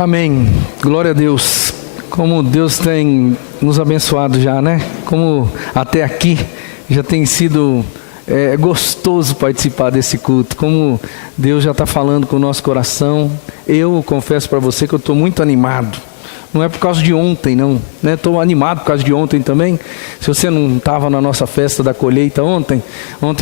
Amém. Glória a Deus. Como Deus tem nos abençoado já, né? Como até aqui já tem sido gostoso participar desse culto. Como Deus já está falando com o nosso coração. Eu confesso para você que eu estou muito animado. Não é por causa de ontem, não. Estou animado por causa de ontem também. Se você não estava na nossa festa da colheita ontem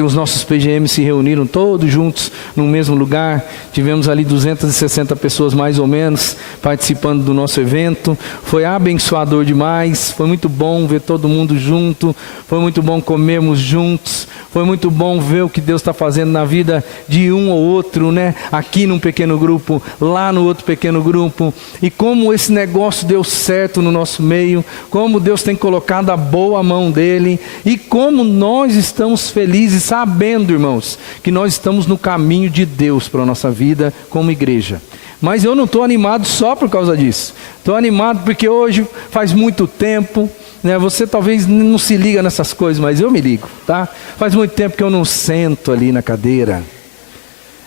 os nossos PGMs se reuniram todos juntos no mesmo lugar. Tivemos ali 260 pessoas mais ou menos participando do nosso evento. Foi abençoador demais. Foi muito bom ver todo mundo junto. Foi muito bom comermos juntos. Foi muito bom ver o que Deus está fazendo na vida de um ou outro, né? Aqui num pequeno grupo, lá no outro pequeno grupo. E como esse negócio deu certo no nosso meio, como Deus tem colocado a boa mão dele, e como nós estamos felizes sabendo, irmãos, que nós estamos no caminho de Deus para a nossa vida como igreja. Mas eu não estou animado só por causa disso. Estou animado porque hoje faz muito tempo, né? Você talvez não se liga nessas coisas, mas eu me ligo, tá? Faz muito tempo que eu não sento ali na cadeira.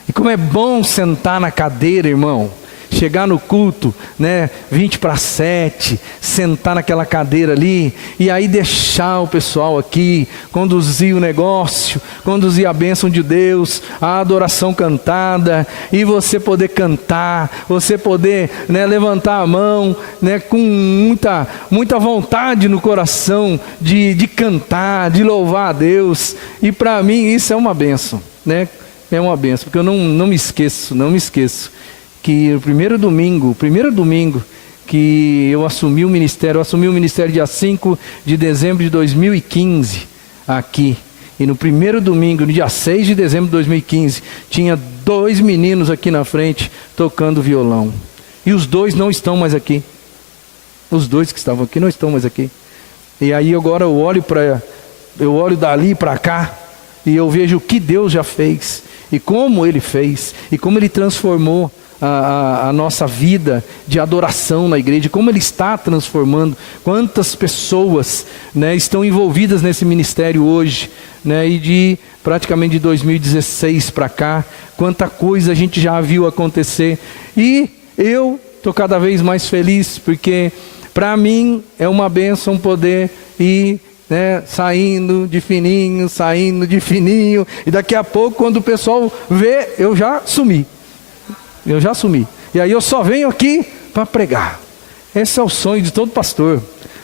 E como é bom sentar na cadeira, irmão. Chegar no culto, né, 6:20, sentar naquela cadeira ali, e aí deixar o pessoal aqui, conduzir o negócio, conduzir a bênção de Deus, a adoração cantada, e você poder cantar, você poder, né, levantar a mão, né, com muita vontade no coração de cantar, de louvar a Deus. E para mim isso é uma bênção, né? É uma bênção, porque eu não me esqueço que o primeiro domingo que eu assumi o ministério dia 5 de dezembro de 2015, aqui. E no primeiro domingo, no dia 6 de dezembro de 2015, tinha 2 meninos aqui na frente tocando violão. E os 2 não estão mais aqui. Os 2 que estavam aqui não estão mais aqui. E aí agora eu olho dali para cá, e eu vejo o que Deus já fez, e como Ele fez, e como Ele transformou a nossa vida de adoração na igreja, como Ele está transformando, quantas pessoas, né, estão envolvidas nesse ministério hoje, né, e praticamente de 2016 para cá, quanta coisa a gente já viu acontecer. E eu estou cada vez mais feliz, porque para mim é uma bênção poder ir, né, saindo de fininho, e daqui a pouco, quando o pessoal vê, eu já sumi. E aí eu só venho aqui para pregar. Esse é o sonho de todo pastor.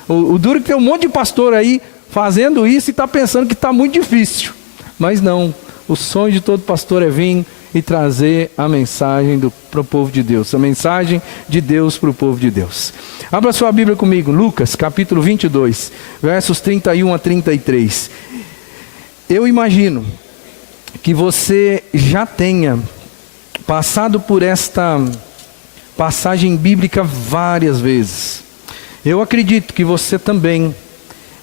O duro é que tem um monte de pastor aí fazendo isso e está pensando que está muito difícil. Mas não, o sonho de todo pastor é vir e trazer a mensagem para o povo de Deus. A mensagem de Deus para o povo de Deus. Abra sua Bíblia comigo, Lucas capítulo 22, versos 31 a 33. Eu imagino que você já tenha passado por esta passagem bíblica várias vezes. Eu acredito que você também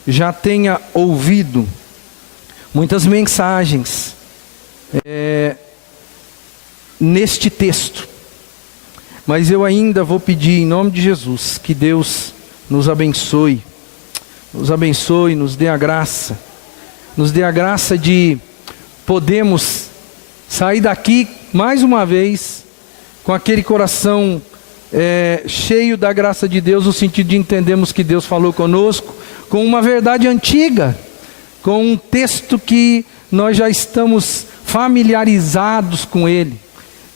já tenha ouvido muitas mensagens neste texto. Mas eu ainda vou pedir em nome de Jesus que Deus nos abençoe, nos dê a graça de podermos sair daqui mais uma vez com aquele coração cheio da graça de Deus, no sentido de entendermos que Deus falou conosco, com uma verdade antiga, com um texto que nós já estamos familiarizados com ele,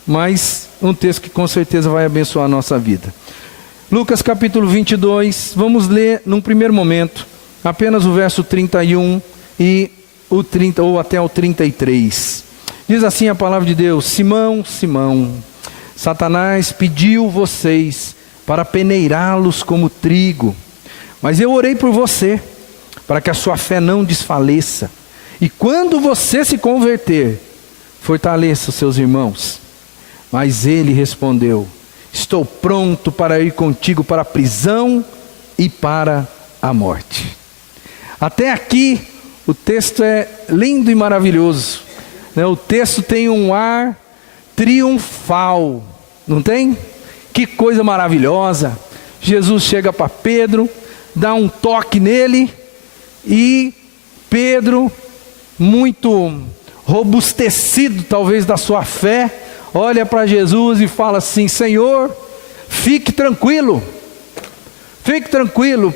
mas um texto que com certeza vai abençoar a nossa vida. Lucas capítulo 22, vamos ler num primeiro momento apenas o verso 31 e o 30, ou até o 33. Diz assim a palavra de Deus: Simão, Simão, Satanás pediu vocês para peneirá-los como trigo, mas eu orei por você, para que a sua fé não desfaleça, e quando você se converter, fortaleça os seus irmãos. Mas ele respondeu: estou pronto para ir contigo para a prisão e para a morte. Até aqui o texto é lindo e maravilhoso. O texto tem um ar triunfal, não tem? Que coisa maravilhosa. Jesus chega para Pedro, dá um toque nele, e Pedro, muito robustecido talvez da sua fé, olha para Jesus e fala assim: Senhor, fique tranquilo,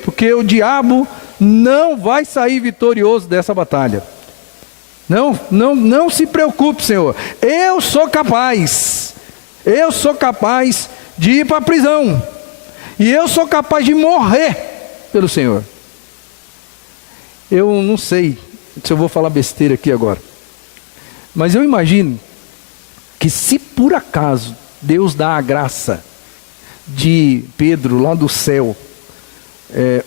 porque o diabo não vai sair vitorioso dessa batalha. Não se preocupe, Senhor, eu sou capaz de ir para a prisão, e eu sou capaz de morrer pelo Senhor. Eu não sei se eu vou falar besteira aqui agora, mas eu imagino que se por acaso Deus dá a graça de Pedro lá do céu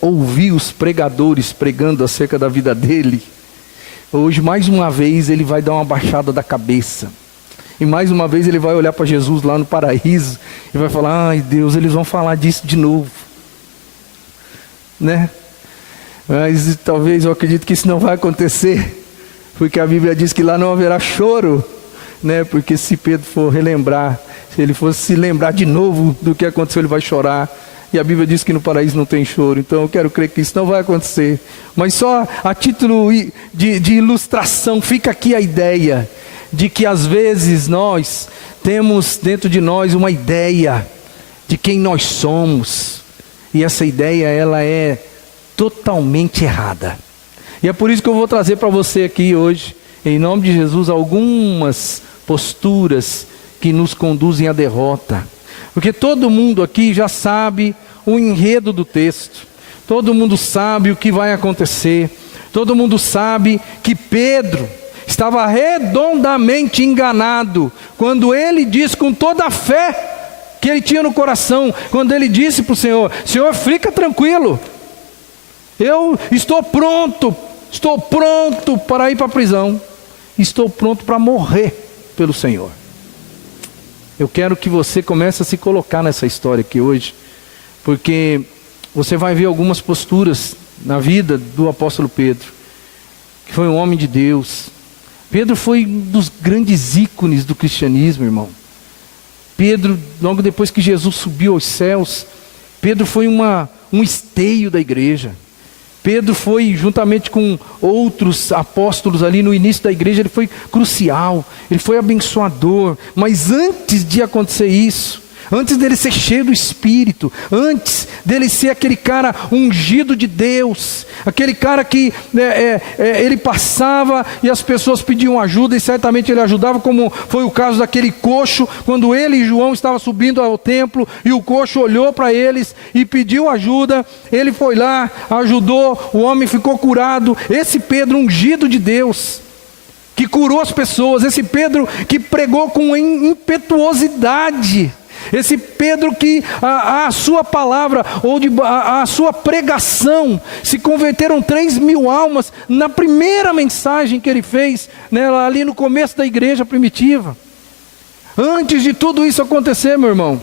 ouvir os pregadores pregando acerca da vida dele, hoje mais uma vez ele vai dar uma baixada da cabeça, e mais uma vez ele vai olhar para Jesus lá no paraíso e vai falar: ai Deus, eles vão falar disso de novo, né? Mas talvez, eu acredito que isso não vai acontecer, porque a Bíblia diz que lá não haverá choro, né? Porque se Pedro for relembrar, se ele fosse se lembrar de novo do que aconteceu, ele vai chorar. E a Bíblia diz que no paraíso não tem choro. Então eu quero crer que isso não vai acontecer. Mas só a título de ilustração, fica aqui a ideia de que às vezes nós temos dentro de nós uma ideia de quem nós somos, e essa ideia ela é totalmente errada. E é por isso que eu vou trazer para você aqui hoje, em nome de Jesus, algumas posturas que nos conduzem à derrota. Porque todo mundo aqui já sabe o enredo do texto, todo mundo sabe o que vai acontecer, todo mundo sabe que Pedro estava redondamente enganado quando ele disse com toda a fé que ele tinha no coração, quando ele disse para o Senhor: Senhor, fica tranquilo, eu estou pronto para ir para a prisão, estou pronto para morrer pelo Senhor. Eu quero que você comece a se colocar nessa história aqui hoje, porque você vai ver algumas posturas na vida do apóstolo Pedro, que foi um homem de Deus. Pedro foi um dos grandes ícones do cristianismo, irmão. Pedro, logo depois que Jesus subiu aos céus, Pedro foi um esteio da igreja. Pedro foi, juntamente com outros apóstolos ali no início da igreja, ele foi crucial, ele foi abençoador. Mas antes de acontecer isso, antes dele ser cheio do Espírito, antes dele ser aquele cara ungido de Deus, aquele cara que ele passava e as pessoas pediam ajuda, e certamente ele ajudava, como foi o caso daquele coxo, quando ele e João estavam subindo ao templo, e o coxo olhou para eles e pediu ajuda, ele foi lá, ajudou, o homem ficou curado. Esse Pedro ungido de Deus, que curou as pessoas, esse Pedro que pregou com impetuosidade, esse Pedro que a sua palavra, ou a sua pregação, se converteram 3.000 almas na primeira mensagem que ele fez, né, ali no começo da igreja primitiva. Antes de tudo isso acontecer, meu irmão,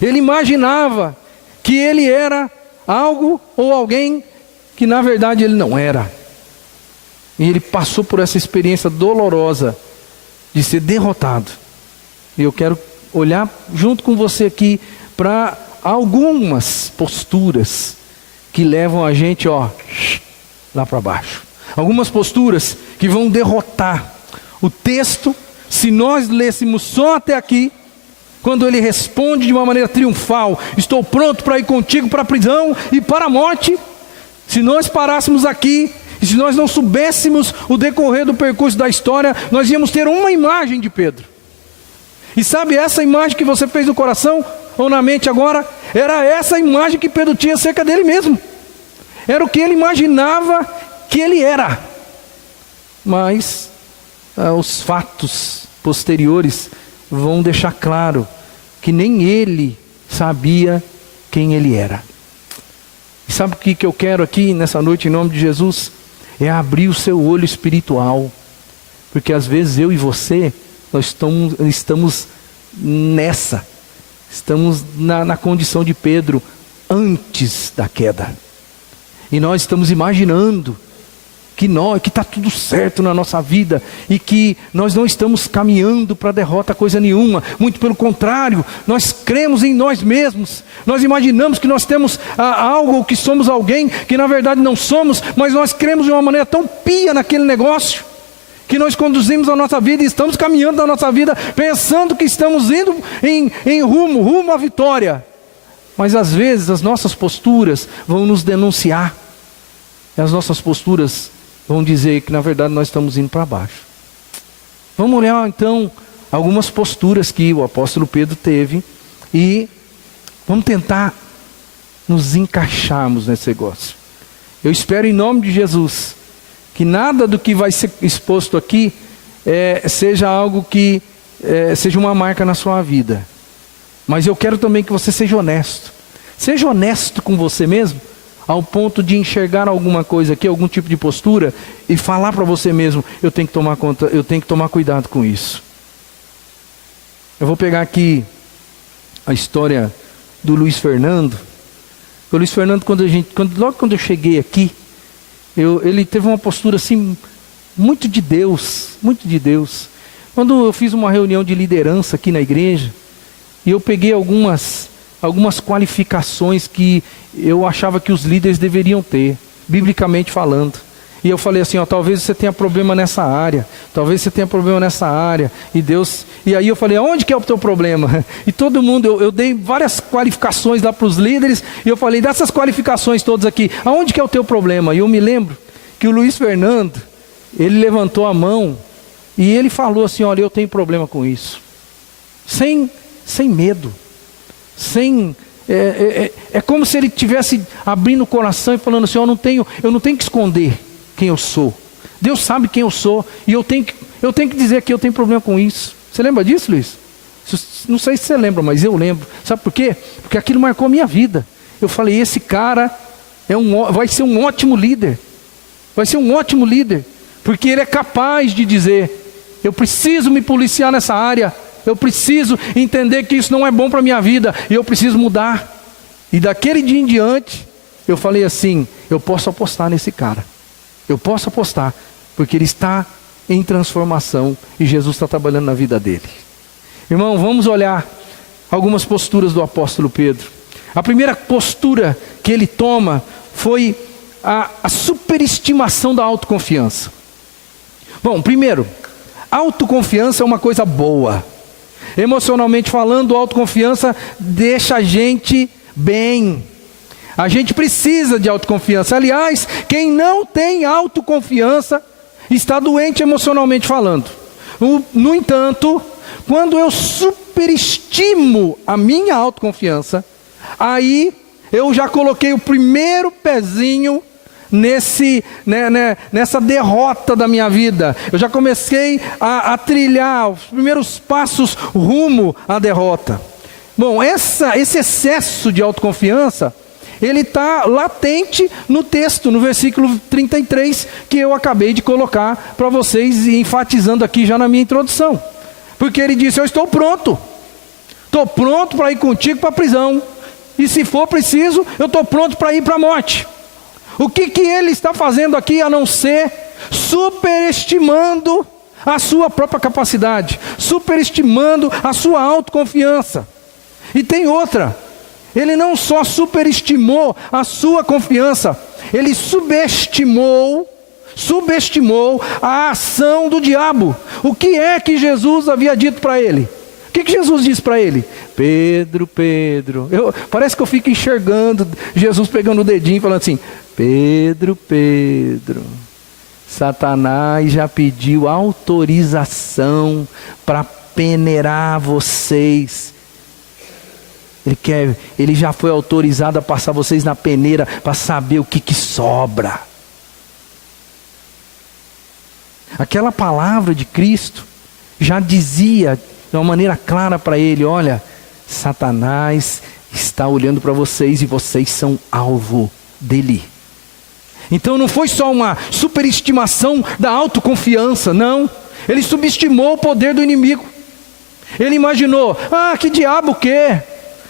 ele imaginava que ele era algo ou alguém que na verdade ele não era. E ele passou por essa experiência dolorosa de ser derrotado. E eu quero olhar junto com você aqui para algumas posturas que levam a gente lá para baixo. Algumas posturas que vão derrotar. O texto, se nós lêssemos só até aqui, quando ele responde de uma maneira triunfal: estou pronto para ir contigo para a prisão e para a morte. Se nós parássemos aqui, e se nós não soubéssemos o decorrer do percurso da história, nós íamos ter uma imagem de Pedro. E sabe essa imagem que você fez no coração ou na mente agora? Era essa imagem que Pedro tinha acerca dele mesmo. Era o que ele imaginava que ele era. Mas os fatos posteriores vão deixar claro que nem ele sabia quem ele era. E sabe o que eu quero aqui nessa noite, em nome de Jesus? É abrir o seu olho espiritual. Porque às vezes eu e você, nós estamos na condição de Pedro antes da queda. E nós estamos imaginando que está tudo certo na nossa vida, e que nós não estamos caminhando para derrota coisa nenhuma. Muito pelo contrário, nós cremos em nós mesmos. Nós imaginamos que nós temos algo, que somos alguém que na verdade não somos, mas nós cremos de uma maneira tão pia naquele negócio, que nós conduzimos a nossa vida e estamos caminhando na nossa vida pensando que estamos indo em rumo à vitória. Mas às vezes as nossas posturas vão nos denunciar. E as nossas posturas vão dizer que na verdade nós estamos indo para baixo. Vamos olhar então algumas posturas que o apóstolo Pedro teve e vamos tentar nos encaixarmos nesse negócio. Eu espero em nome de Jesus que nada do que vai ser exposto aqui seja algo que seja uma marca na sua vida. Mas eu quero também que você seja honesto. Seja honesto com você mesmo, ao ponto de enxergar alguma coisa aqui, algum tipo de postura, e falar para você mesmo, eu tenho que tomar conta, eu tenho que tomar cuidado com isso. Eu vou pegar aqui a história do Luiz Fernando. O Luiz Fernando, logo quando eu cheguei aqui, ele teve uma postura assim, muito de Deus, muito de Deus. Quando eu fiz uma reunião de liderança aqui na igreja, e eu peguei algumas qualificações que eu achava que os líderes deveriam ter, biblicamente falando. E eu falei assim, talvez você tenha problema nessa área, talvez você tenha problema nessa área. E aí eu falei, aonde que é o teu problema? E todo mundo, eu dei várias qualificações lá para os líderes, e eu falei, dessas qualificações todas aqui, aonde que é o teu problema? E eu me lembro que o Luiz Fernando, ele levantou a mão, e ele falou assim, olha, eu tenho problema com isso. Sem medo, é como se ele estivesse abrindo o coração e falando assim, eu não tenho que esconder quem eu sou. Deus sabe quem eu sou, e eu tenho que dizer que eu tenho problema com isso. Você lembra disso, Luiz? Não sei se você lembra, mas eu lembro. Sabe por quê? Porque aquilo marcou a minha vida. Eu falei, esse cara vai ser um ótimo líder. Vai ser um ótimo líder, porque ele é capaz de dizer, eu preciso me policiar nessa área, eu preciso entender que isso não é bom para a minha vida, e eu preciso mudar. E daquele dia em diante, eu falei assim, eu posso apostar nesse cara. Eu posso apostar, porque ele está em transformação, e Jesus está trabalhando na vida dele. Irmão, vamos olhar algumas posturas do apóstolo Pedro. A primeira postura que ele toma foi a superestimação da autoconfiança. Bom, primeiro, autoconfiança é uma coisa boa. Emocionalmente falando, autoconfiança deixa a gente bem. A gente precisa de autoconfiança. Aliás, quem não tem autoconfiança está doente emocionalmente falando. No entanto, quando eu superestimo a minha autoconfiança, aí eu já coloquei o primeiro pezinho nessa derrota da minha vida. Eu já comecei a trilhar os primeiros passos rumo à derrota. Bom, esse excesso de autoconfiança, ele está latente no texto, no versículo 33, que eu acabei de colocar para vocês, enfatizando aqui já na minha introdução. Porque ele disse, eu estou pronto para ir contigo para a prisão, e se for preciso, eu estou pronto para ir para a morte. O que ele está fazendo aqui a não ser superestimando a sua própria capacidade, superestimando a sua autoconfiança. E tem outra, ele não só superestimou a sua confiança, ele subestimou a ação do diabo. O que é que Jesus havia dito para ele? O que Jesus disse para ele? Pedro, parece que eu fico enxergando Jesus pegando o dedinho e falando assim, Pedro, Satanás já pediu autorização para peneirar vocês. Ele já foi autorizado a passar vocês na peneira para saber o que sobra. Aquela palavra de Cristo já dizia de uma maneira clara para ele, olha, Satanás está olhando para vocês e vocês são alvo dele. Então não foi só uma superestimação da autoconfiança, não. Ele subestimou o poder do inimigo. Ele imaginou, que diabo o quê?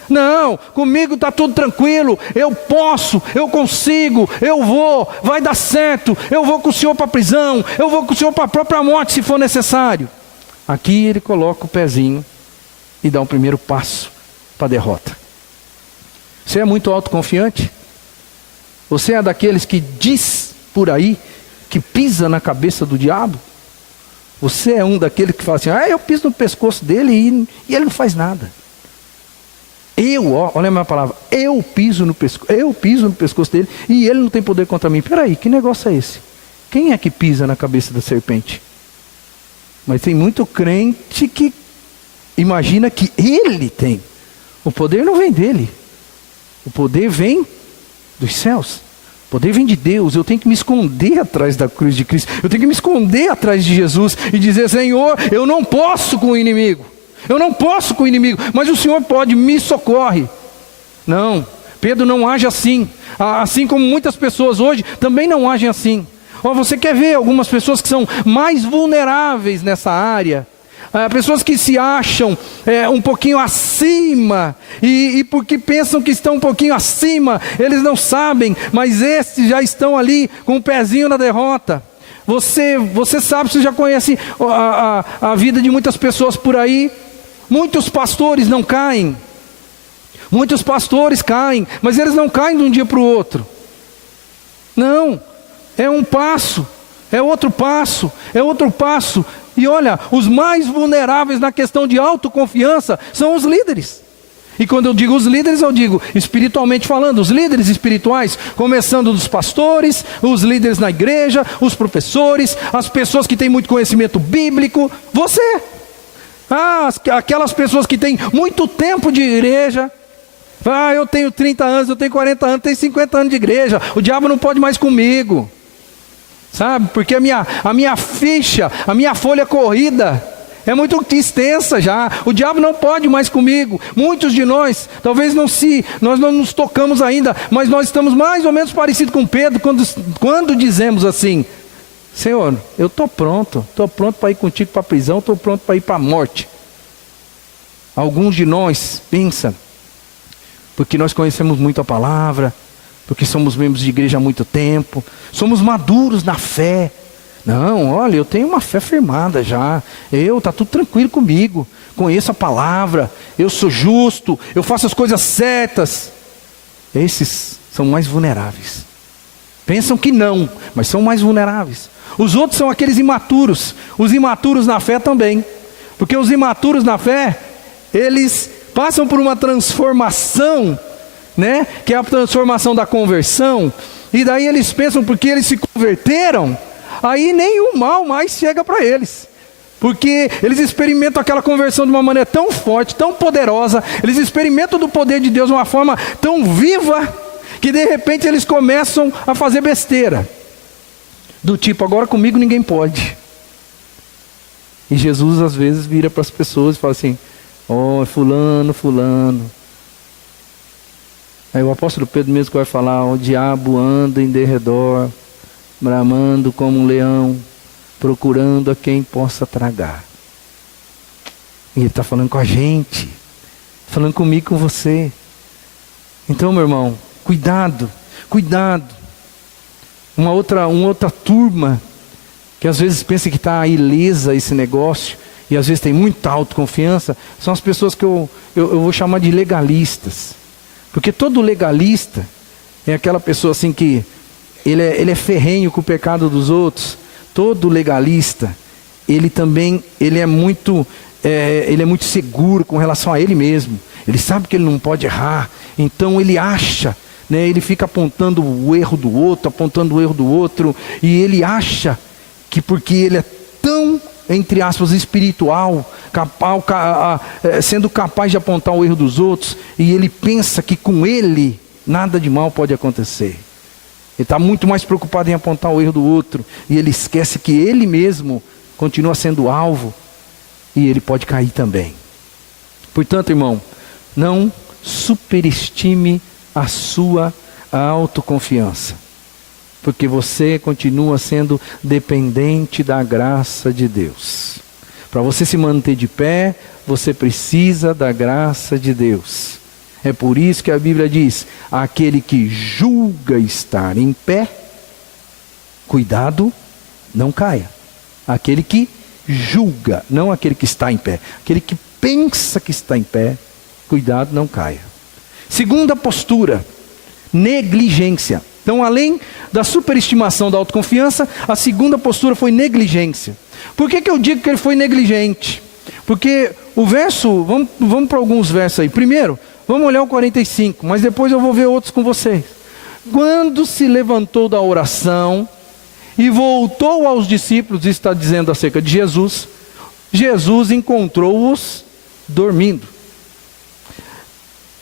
Não, comigo está tudo tranquilo, eu posso, eu consigo, eu vou, vai dar certo, eu vou com o senhor para a prisão, eu vou com o senhor para a própria morte se for necessário. Aqui ele coloca o pezinho e dá um primeiro passo para a derrota. Você é muito autoconfiante? Você é daqueles que diz por aí que pisa na cabeça do diabo? Você é um daqueles que fala assim, eu piso no pescoço dele e ele não faz nada. Olha a minha palavra, eu piso no pescoço dele e ele não tem poder contra mim. Peraí, que negócio é esse? Quem é que pisa na cabeça da serpente? Mas tem muito crente que imagina que ele tem. O poder não vem dele. O poder vem dos céus. O poder vem de Deus. Eu tenho que me esconder atrás da cruz de Cristo. Eu tenho que me esconder atrás de Jesus e dizer, Senhor, eu não posso com o inimigo. Eu não posso com o inimigo, mas o Senhor pode, me socorre. Não, Pedro não age assim. Assim como muitas pessoas hoje também não agem assim. Você quer ver algumas pessoas que são mais vulneráveis nessa área? Pessoas que se acham um pouquinho acima, e porque pensam que estão um pouquinho acima, eles não sabem, mas esses já estão ali com o pezinho na derrota. Você sabe, você já conhece a vida de muitas pessoas por aí. Muitos pastores não caem, muitos pastores caem, mas eles não caem de um dia para o outro. Não, é um passo, é outro passo, é outro passo. E olha, os mais vulneráveis na questão de autoconfiança são os líderes. E quando eu digo os líderes, eu digo espiritualmente falando, os líderes espirituais, começando dos pastores, os líderes na igreja, os professores, as pessoas que têm muito conhecimento bíblico, você. Aquelas pessoas que têm muito tempo de igreja. Eu tenho 30 anos, eu tenho 40 anos, tenho 50 anos de igreja, o diabo não pode mais comigo. Sabe, porque a minha ficha, a minha folha corrida é muito extensa já. O diabo não pode mais comigo. Muitos de nós, talvez nós não nos tocamos ainda, mas nós estamos mais ou menos parecidos com Pedro quando dizemos assim, Senhor, eu estou pronto para ir contigo para a prisão, estou pronto para ir para a morte. Alguns de nós pensam, porque nós conhecemos muito a palavra, porque somos membros de igreja há muito tempo, somos maduros na fé. Não, olha, eu tenho uma fé firmada já, está tudo tranquilo comigo, conheço a palavra, eu sou justo, eu faço as coisas certas. Esses são mais vulneráveis. Pensam que não, mas são mais vulneráveis. Os outros são aqueles imaturos, os imaturos na fé também, porque os imaturos na fé, eles passam por uma transformação, né? Que é a transformação da conversão, e daí eles pensam, porque eles se converteram, aí nenhum mal mais chega para eles, porque eles experimentam aquela conversão de uma maneira tão forte, tão poderosa, eles experimentam do poder de Deus de uma forma tão viva, que de repente eles começam a fazer besteira, do tipo, agora comigo ninguém pode. E Jesus às vezes vira para as pessoas e fala assim, fulano. Aí o apóstolo Pedro mesmo que vai falar, o diabo anda em derredor, bramando como um leão, procurando a quem possa tragar. E ele está falando com a gente, falando comigo, com você. Então, meu irmão, cuidado. Uma outra turma, que às vezes pensa que está ilesa esse negócio, e às vezes tem muita autoconfiança, são as pessoas que eu vou chamar de legalistas. Porque todo legalista é aquela pessoa assim que ele é ferrenho com o pecado dos outros. Todo legalista, ele é muito seguro com relação a ele mesmo. Ele sabe que ele não pode errar, então ele acha, né, ele fica apontando o erro do outro, e ele acha que porque ele é tão, entre aspas, espiritual, sendo capaz de apontar o erro dos outros, e ele pensa que com ele nada de mal pode acontecer. Ele está muito mais preocupado em apontar o erro do outro, e ele esquece que ele mesmo continua sendo alvo, e ele pode cair também. Portanto, irmão, não superestime a sua autoconfiança, porque você continua sendo dependente da graça de Deus. Para você se manter de pé, você precisa da graça de Deus. É por isso que a Bíblia diz, aquele que julga estar em pé, cuidado, não caia. Aquele que julga, não aquele que está em pé. Aquele que pensa que está em pé, cuidado, não caia. Segunda postura, negligência. Então, além da superestimação da autoconfiança, a segunda postura foi negligência. Por que eu digo que ele foi negligente? Porque o verso, vamos para alguns versos aí. Primeiro, vamos olhar o 45, mas depois eu vou ver outros com vocês. Quando se levantou da oração e voltou aos discípulos, está dizendo acerca de Jesus, Jesus encontrou-os dormindo.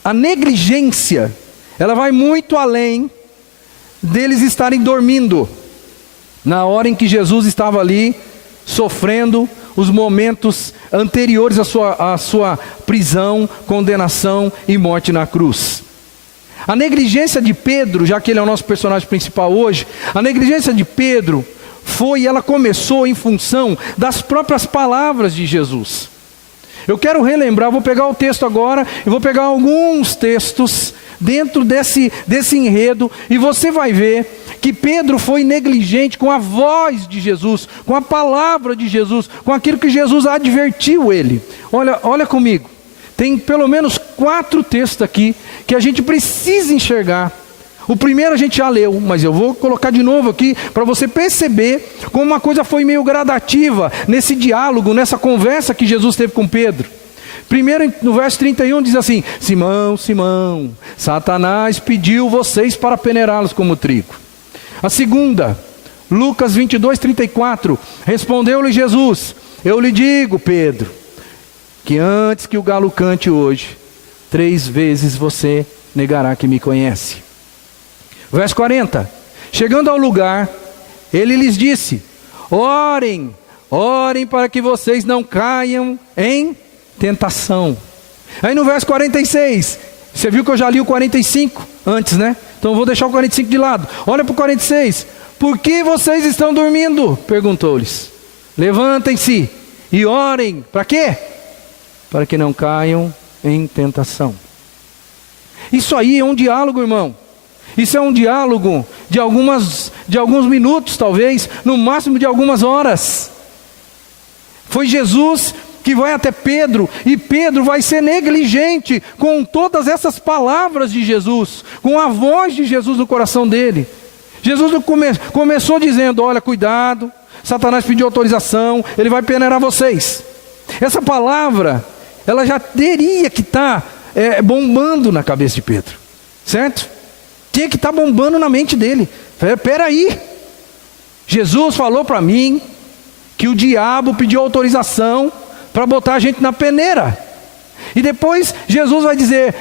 A negligência, ela vai muito além deles estarem dormindo. Na hora em que Jesus estava ali, sofrendo os momentos anteriores à sua prisão, condenação e morte na cruz. A negligência de Pedro, já que ele é o nosso personagem principal hoje, a negligência de Pedro ela começou em função das próprias palavras de Jesus. Eu quero relembrar, vou pegar o texto agora, e vou pegar alguns textos dentro desse enredo, e você vai ver que Pedro foi negligente com a voz de Jesus, com a palavra de Jesus, com aquilo que Jesus advertiu ele. Olha comigo, tem pelo menos 4 textos aqui que a gente precisa enxergar. O primeiro a gente já leu, mas eu vou colocar de novo aqui para você perceber como uma coisa foi meio gradativa nesse diálogo, nessa conversa que Jesus teve com Pedro. Primeiro, no verso 31 diz assim: Simão, Simão, Satanás pediu vocês para peneirá-los como trigo. A segunda, Lucas 22, 34, respondeu-lhe Jesus: eu lhe digo, Pedro, que antes que o galo cante hoje, 3 vezes você negará que me conhece. Verso 40, chegando ao lugar, ele lhes disse: orem, orem para que vocês não caiam em tentação. Aí no verso 46, você viu que eu já li o 45 antes, né? Então eu vou deixar o 45 de lado. Olha para o 46. Por que vocês estão dormindo? Perguntou-lhes. Levantem-se e orem. Para quê? Para que não caiam em tentação. Isso aí é um diálogo, irmão. Isso é um diálogo de alguns minutos, talvez, no máximo de algumas horas. Foi Jesus que vai até Pedro, e Pedro vai ser negligente com todas essas palavras de Jesus, com a voz de Jesus no coração dele. Jesus começou dizendo: olha, cuidado, Satanás pediu autorização, ele vai peneirar vocês. Essa palavra, ela já teria que estar bombando na cabeça de Pedro, certo? Tinha que estar bombando na mente dele. Peraí, Jesus falou para mim que o diabo pediu autorização para botar a gente na peneira. E depois Jesus vai dizer: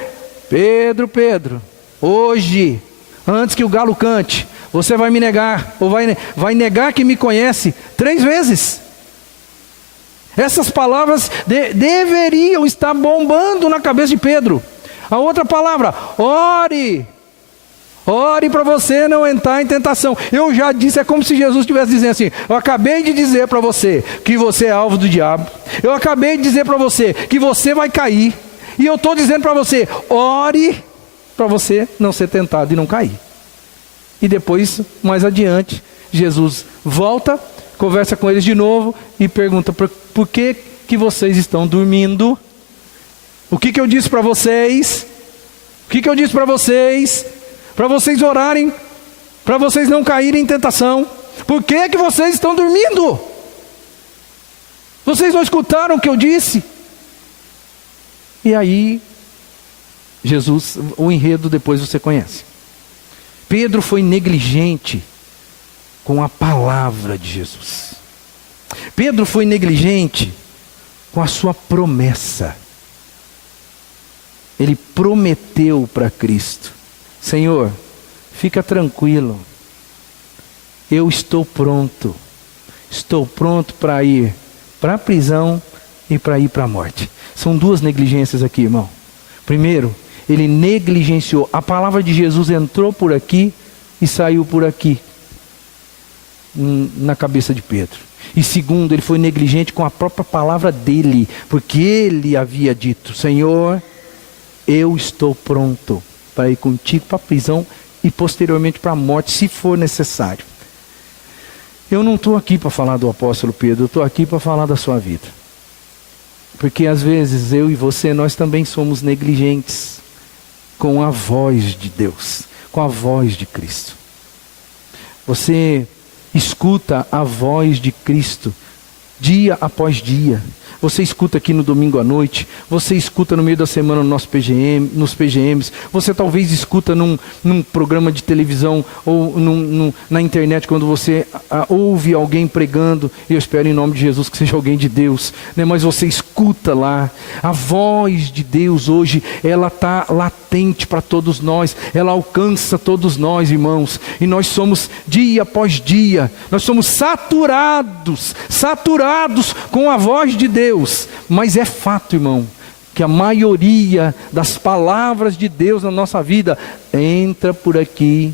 Pedro, Pedro, hoje, antes que o galo cante, você vai me negar, ou vai negar que me conhece 3 vezes. Essas palavras deveriam estar bombando na cabeça de Pedro. A outra palavra: ore. Ore para você não entrar em tentação. Eu já disse, é como se Jesus estivesse dizendo assim: eu acabei de dizer para você que você é alvo do diabo. Eu acabei de dizer para você que você vai cair. E eu estou dizendo para você: ore para você não ser tentado e não cair. E depois, mais adiante, Jesus volta, conversa com eles de novo e pergunta: por que vocês estão dormindo? O que eu disse para vocês? O que eu disse para vocês? Para vocês orarem, para vocês não caírem em tentação. Por que vocês estão dormindo? Vocês não escutaram o que eu disse? E aí, Jesus, o enredo depois você conhece. Pedro foi negligente com a palavra de Jesus. Pedro foi negligente com a sua promessa. Ele prometeu para Cristo: Senhor, fica tranquilo, eu estou pronto para ir para a prisão e para ir para a morte. São 2 negligências aqui, irmão. Primeiro, ele negligenciou, a palavra de Jesus entrou por aqui e saiu por aqui, na cabeça de Pedro. E segundo, ele foi negligente com a própria palavra dele, porque ele havia dito: Senhor, eu estou pronto para ir contigo para a prisão e posteriormente para a morte, se for necessário. Eu não estou aqui para falar do apóstolo Pedro, eu estou aqui para falar da sua vida. Porque às vezes eu e você, nós também somos negligentes com a voz de Deus, com a voz de Cristo. Você escuta a voz de Cristo dia após dia. Você escuta aqui no domingo à noite, você escuta no meio da semana no nosso PGM, nos PGMs, você talvez escuta num programa de televisão ou na internet quando você ouve alguém pregando, e eu espero em nome de Jesus que seja alguém de Deus, né? Mas você escuta lá, a voz de Deus hoje, ela está latente para todos nós, ela alcança todos nós, irmãos, e nós somos dia após dia, nós somos saturados com a voz de Deus. Mas é fato, irmão, que a maioria das palavras de Deus na nossa vida entra por aqui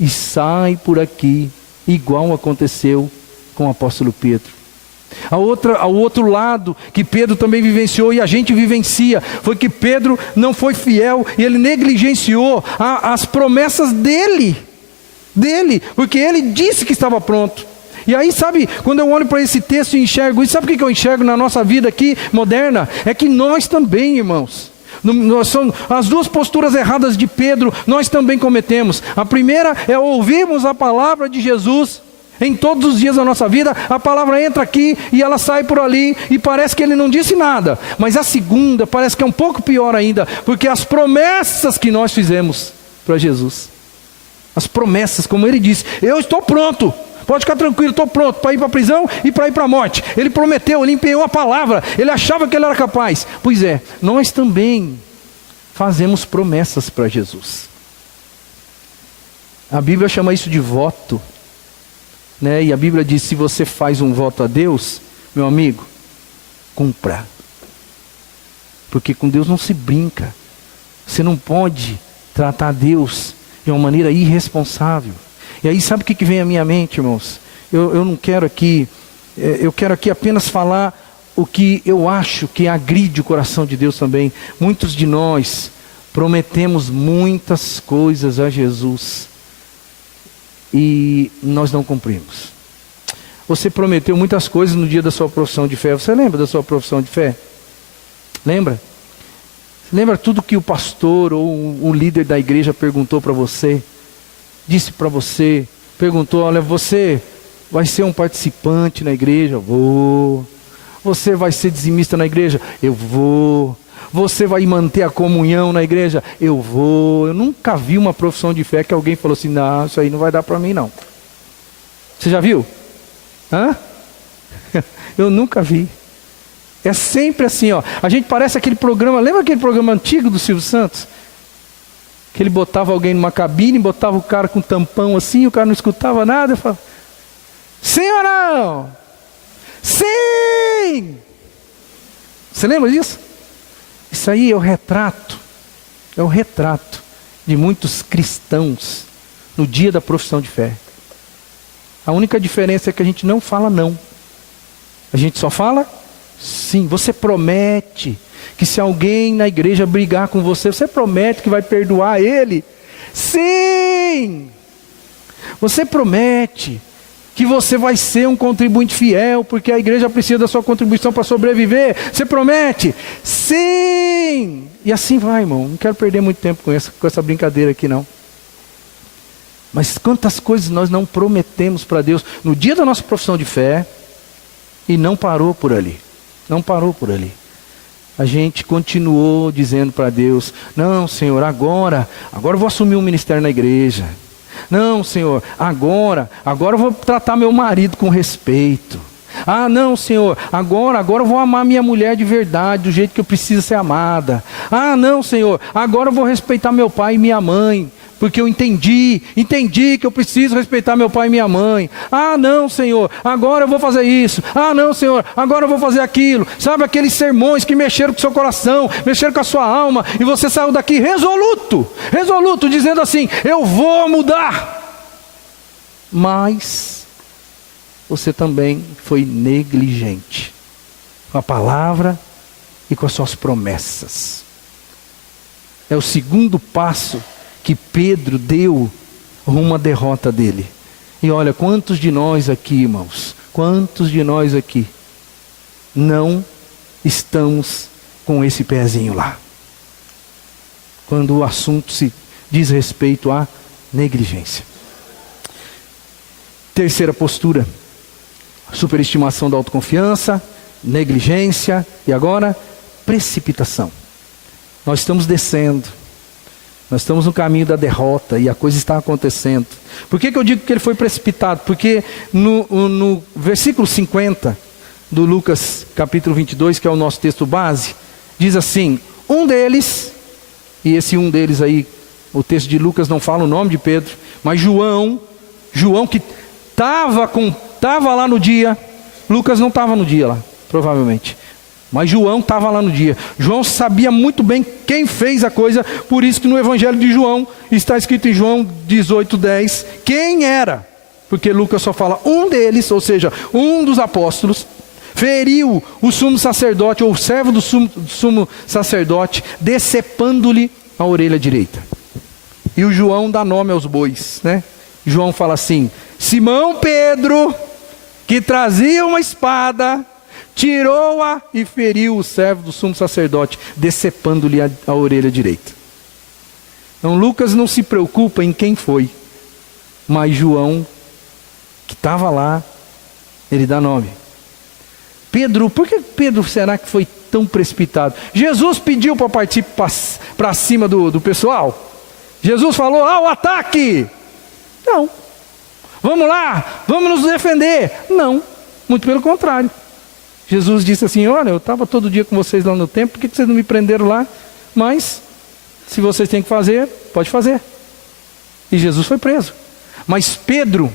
e sai por aqui, igual aconteceu com o apóstolo Pedro. Ao outro lado que Pedro também vivenciou e a gente vivencia, foi que Pedro não foi fiel e ele negligenciou as promessas dele, porque ele disse que estava pronto. E aí, sabe, quando eu olho para esse texto e enxergo isso, sabe o que eu enxergo na nossa vida aqui, moderna? É que nós também, irmãos, as duas posturas erradas de Pedro, nós também cometemos. A primeira é ouvirmos a palavra de Jesus em todos os dias da nossa vida, a palavra entra aqui e ela sai por ali, e parece que ele não disse nada. Mas a segunda parece que é um pouco pior ainda, porque as promessas que nós fizemos para Jesus, as promessas, como ele disse, eu estou pronto. Pode ficar tranquilo, estou pronto para ir para a prisão e para ir para a morte. Ele prometeu, ele empenhou a palavra, ele achava que ele era capaz. Pois é, nós também fazemos promessas para Jesus. A Bíblia chama isso de voto, né? E a Bíblia diz, se você faz um voto a Deus, meu amigo, cumpra. Porque com Deus não se brinca. Você não pode tratar Deus de uma maneira irresponsável. E aí sabe o que vem à minha mente, irmãos? Eu não quero aqui, eu quero aqui apenas falar o que eu acho que agride o coração de Deus também. Muitos de nós prometemos muitas coisas a Jesus e nós não cumprimos. Você prometeu muitas coisas no dia da sua profissão de fé. Você lembra da sua profissão de fé? Lembra? Lembra tudo que o pastor ou o líder da igreja perguntou para você? Disse para você, perguntou, olha, você vai ser um participante na igreja? Vou. Você vai ser dizimista na igreja? Eu vou. Você vai manter a comunhão na igreja? Eu vou. Eu nunca vi uma profissão de fé que alguém falou assim, não, isso aí não vai dar para mim não. Você já viu? Hã? Eu nunca vi. É sempre assim, ó. A gente parece aquele programa, lembra aquele programa antigo do Silvio Santos? Que ele botava alguém numa cabine, botava o cara com tampão assim, o cara não escutava nada, eu falava, sim ou não? Sim! Você lembra disso? Isso aí é o retrato de muitos cristãos no dia da profissão de fé. A única diferença é que a gente não fala não. A gente só fala sim. Você promete que se alguém na igreja brigar com você, você promete que vai perdoar ele? Sim! Você promete que você vai ser um contribuinte fiel, porque a igreja precisa da sua contribuição para sobreviver? Você promete? Sim! E assim vai, irmão. Não quero perder muito tempo com essa brincadeira aqui, não. Mas quantas coisas nós não prometemos para Deus no dia da nossa profissão de fé, e não parou por ali. Não parou por ali. A gente continuou dizendo para Deus, não, Senhor, agora eu vou assumir um ministério na igreja. Não, Senhor, agora eu vou tratar meu marido com respeito. Ah, não, Senhor, agora eu vou amar minha mulher de verdade, do jeito que eu preciso ser amada. Ah, não, Senhor, agora eu vou respeitar meu pai e minha mãe, porque eu entendi que eu preciso respeitar meu pai e minha mãe. Ah, não, Senhor, agora eu vou fazer isso. Ah, não, Senhor, agora eu vou fazer aquilo. Sabe aqueles sermões que mexeram com o seu coração, mexeram com a sua alma, e você saiu daqui resoluto, dizendo assim, eu vou mudar. Mas você também foi negligente com a palavra e com as suas promessas. É o segundo passo que Pedro deu rumo à derrota dele. E olha, quantos de nós aqui, irmãos, não estamos com esse pezinho lá, quando o assunto se diz respeito à negligência. Terceira postura, superestimação da autoconfiança, negligência e agora precipitação. Nós estamos descendo, nós estamos no caminho da derrota e a coisa está acontecendo. Por que eu digo que ele foi precipitado? Porque no versículo 50 do Lucas capítulo 22, que é o nosso texto base, diz assim: um deles, e esse um deles aí, o texto de Lucas não fala o nome de Pedro, mas João que estava lá no dia, Lucas não estava no dia lá, provavelmente, mas João estava lá no dia. João sabia muito bem quem fez a coisa, por isso que no Evangelho de João, está escrito em João 18:10, quem era, porque Lucas só fala um deles, ou seja, um dos apóstolos, feriu o sumo sacerdote, ou o servo do sumo sacerdote, decepando-lhe a orelha direita. E o João dá nome aos bois, né? João fala assim: Simão Pedro, que trazia uma espada, tirou-a e feriu o servo do sumo sacerdote, decepando-lhe a orelha direita. Então Lucas não se preocupa em quem foi, mas João, que estava lá, ele dá nome. Pedro, por que Pedro será que foi tão precipitado? Jesus pediu para partir para cima do pessoal? Jesus falou: o ataque! Não. Vamos lá, vamos nos defender. Não, muito pelo contrário. Jesus disse assim: olha, eu estava todo dia com vocês lá no templo, por que vocês não me prenderam lá? Mas, se vocês têm que fazer, pode fazer. E Jesus foi preso. Mas Pedro,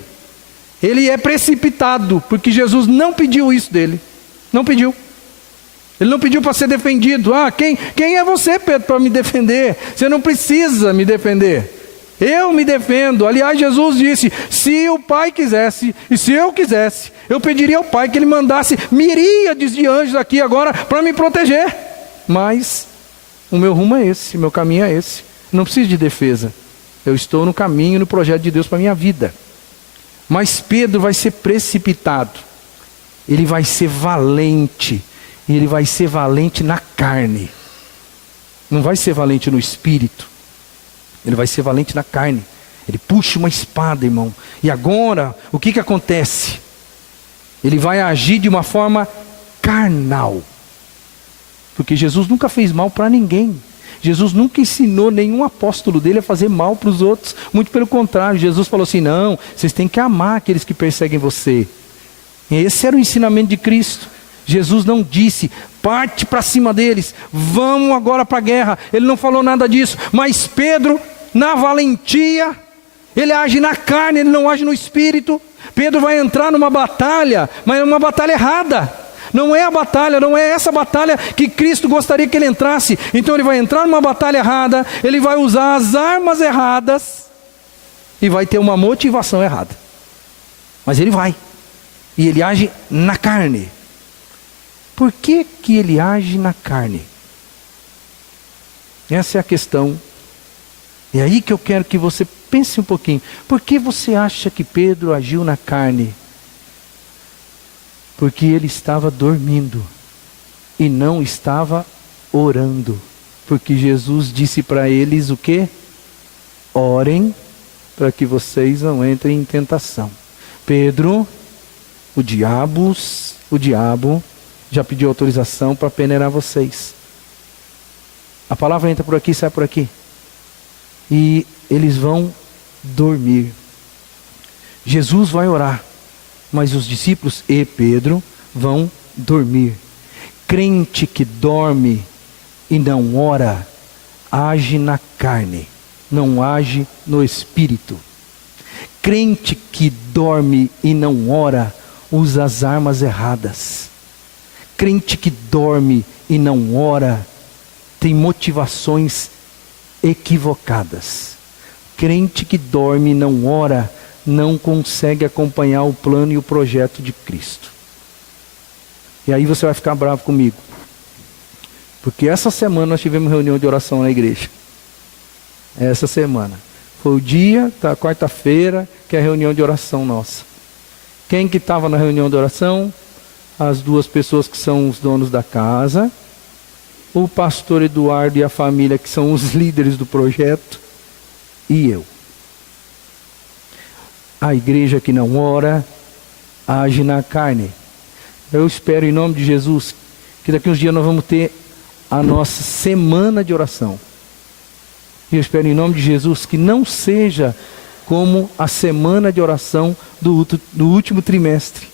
ele é precipitado, porque Jesus não pediu isso dele. Não pediu. Ele não pediu para ser defendido. Quem é você, Pedro, para me defender? Você não precisa me defender. Eu me defendo. Aliás, Jesus disse: se o Pai quisesse, e se eu quisesse, eu pediria ao Pai que Ele mandasse miríades de anjos aqui agora para me proteger. Mas o meu rumo é esse, o meu caminho é esse. Não preciso de defesa. Eu estou no caminho, no projeto de Deus para a minha vida. Mas Pedro vai ser precipitado. Ele vai ser valente. E ele vai ser valente na carne. Não vai ser valente no espírito. Ele vai ser valente na carne. Ele puxa uma espada, irmão. E agora, o que acontece? Ele vai agir de uma forma carnal. Porque Jesus nunca fez mal para ninguém. Jesus nunca ensinou nenhum apóstolo dele a fazer mal para os outros. Muito pelo contrário, Jesus falou assim: não, vocês têm que amar aqueles que perseguem você. E esse era o ensinamento de Cristo. Jesus não disse: parte para cima deles, vamos agora para a guerra. Ele não falou nada disso. Mas Pedro, na valentia, ele age na carne, ele não age no espírito. Pedro vai entrar numa batalha, mas é uma batalha errada. Não é a batalha, não é essa batalha que Cristo gostaria que ele entrasse. Então ele vai entrar numa batalha errada, ele vai usar as armas erradas e vai ter uma motivação errada. Mas ele vai. E ele age na carne. Por que ele age na carne? Essa é a questão. É aí que eu quero que você pense um pouquinho. Por que você acha que Pedro agiu na carne? Porque ele estava dormindo e não estava orando. Porque Jesus disse para eles o quê? Orem para que vocês não entrem em tentação. Pedro, o diabo já pediu autorização para peneirar vocês. A palavra entra por aqui e sai por aqui. E eles vão dormir. Jesus vai orar, mas os discípulos e Pedro vão dormir. Crente que dorme e não ora, age na carne, não age no espírito. Crente que dorme e não ora, usa as armas erradas. Crente que dorme e não ora, tem motivações equivocadas. Crente que dorme e não ora, não consegue acompanhar o plano e o projeto de Cristo. E aí você vai ficar bravo comigo. Porque essa semana nós tivemos reunião de oração na igreja. Essa semana. Foi o dia da quarta-feira que é a reunião de oração nossa. Quem que estava na reunião de oração? As duas pessoas que são os donos da casa. O pastor Eduardo e a família que são os líderes do projeto. E eu. A igreja que não ora, a agir na carne. Eu espero em nome de Jesus que daqui uns dias nós vamos ter a nossa semana de oração. E eu espero em nome de Jesus que não seja como a semana de oração do último trimestre.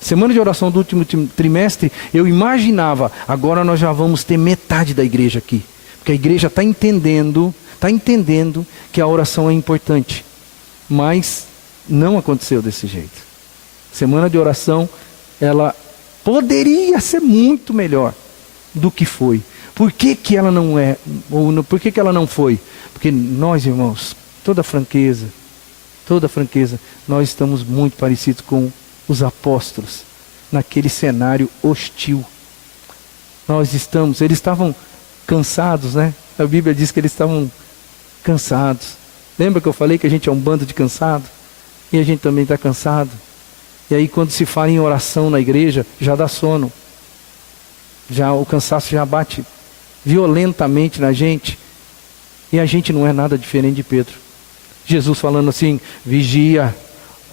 Semana de oração do último trimestre, eu imaginava, agora nós já vamos ter metade da igreja aqui. Porque a igreja está entendendo que a oração é importante. Mas não aconteceu desse jeito. Semana de oração, ela poderia ser muito melhor do que foi. Por que que ela não é? Ou por que que ela não foi? Porque nós, irmãos, toda franqueza, nós estamos muito parecidos com os apóstolos naquele cenário hostil. Eles estavam cansados, né? A Bíblia diz que eles estavam cansados. Lembra que eu falei que a gente é um bando de cansado? E a gente também está cansado. E aí quando se fala em oração na igreja, já dá sono. O cansaço já bate violentamente na gente. E a gente não é nada diferente de Pedro. Jesus falando assim, vigia,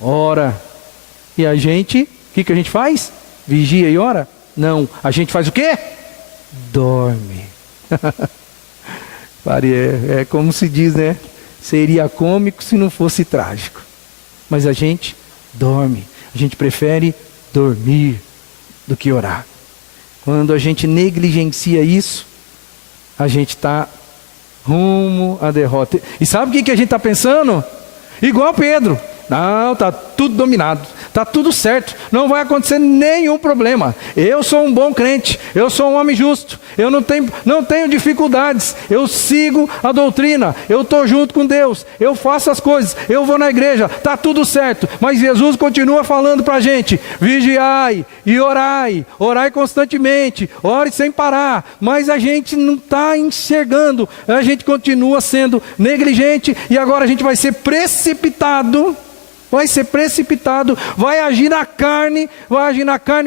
ora. E a gente, o que a gente faz? Vigia e ora? Não, a gente faz o quê? Dorme. É como se diz, né? Seria cômico se não fosse trágico. Mas a gente dorme. A gente prefere dormir do que orar. Quando a gente negligencia isso, a gente está rumo à derrota. E sabe o que a gente está pensando? Igual Pedro. Não, está tudo dominado, está tudo certo, não vai acontecer nenhum problema. Eu sou um bom crente, eu sou um homem justo, eu não tenho dificuldades, eu sigo a doutrina, eu estou junto com Deus, eu faço as coisas, eu vou na igreja, está tudo certo. Mas Jesus continua falando para a gente, vigiai e orai constantemente, ore sem parar. Mas a gente não está enxergando, a gente continua sendo negligente e agora a gente vai ser precipitado, vai agir na carne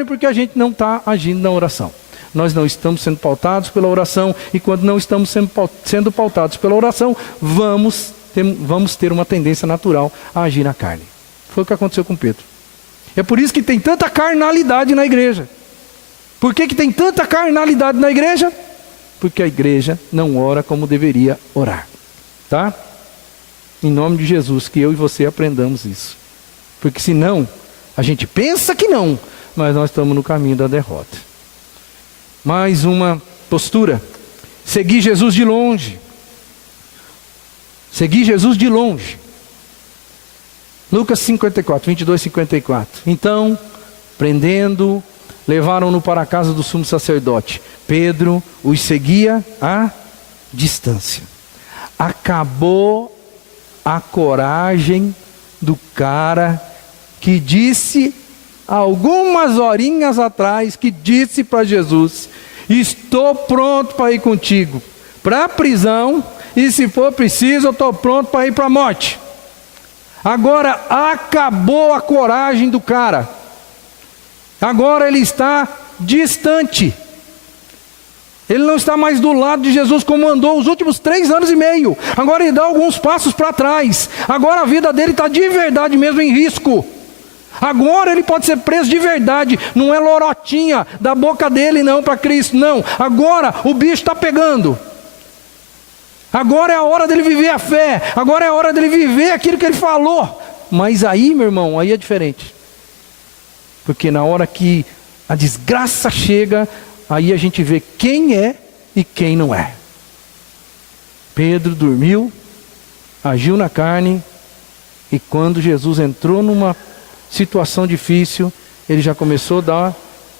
porque a gente não está agindo na oração. Nós não estamos sendo pautados pela oração, e quando não estamos sendo pautados pela oração, vamos ter uma tendência natural a agir na carne. Foi o que aconteceu com Pedro. É por isso que tem tanta carnalidade na igreja. Por que tem tanta carnalidade na igreja? Porque a igreja não ora como deveria orar. Tá? Em nome de Jesus, que eu e você aprendamos isso. Porque senão, a gente pensa que não, mas nós estamos no caminho da derrota. Mais uma postura. Seguir Jesus de longe. Lucas 54, 22, 54. Então, prendendo, levaram-no para a casa do sumo sacerdote. Pedro os seguia à distância. Acabou a coragem do cara que disse algumas horinhas atrás, que disse para Jesus, estou pronto para ir contigo para a prisão, e se for preciso eu estou pronto para ir para a morte. Agora acabou a coragem do cara, agora ele está distante. Ele não está mais do lado de Jesus como andou os últimos 3 anos e meio. Agora ele dá alguns passos para trás. Agora a vida dele está de verdade mesmo em risco. Agora ele pode ser preso de verdade. Não é lorotinha da boca dele não para Cristo, não. Agora o bicho está pegando. Agora é a hora dele viver a fé. Agora é a hora dele viver aquilo que ele falou. Mas aí, meu irmão, aí é diferente. Porque na hora que a desgraça chega, aí a gente vê quem é e quem não é. Pedro dormiu, agiu na carne, e quando Jesus entrou numa situação difícil, ele já começou a dar.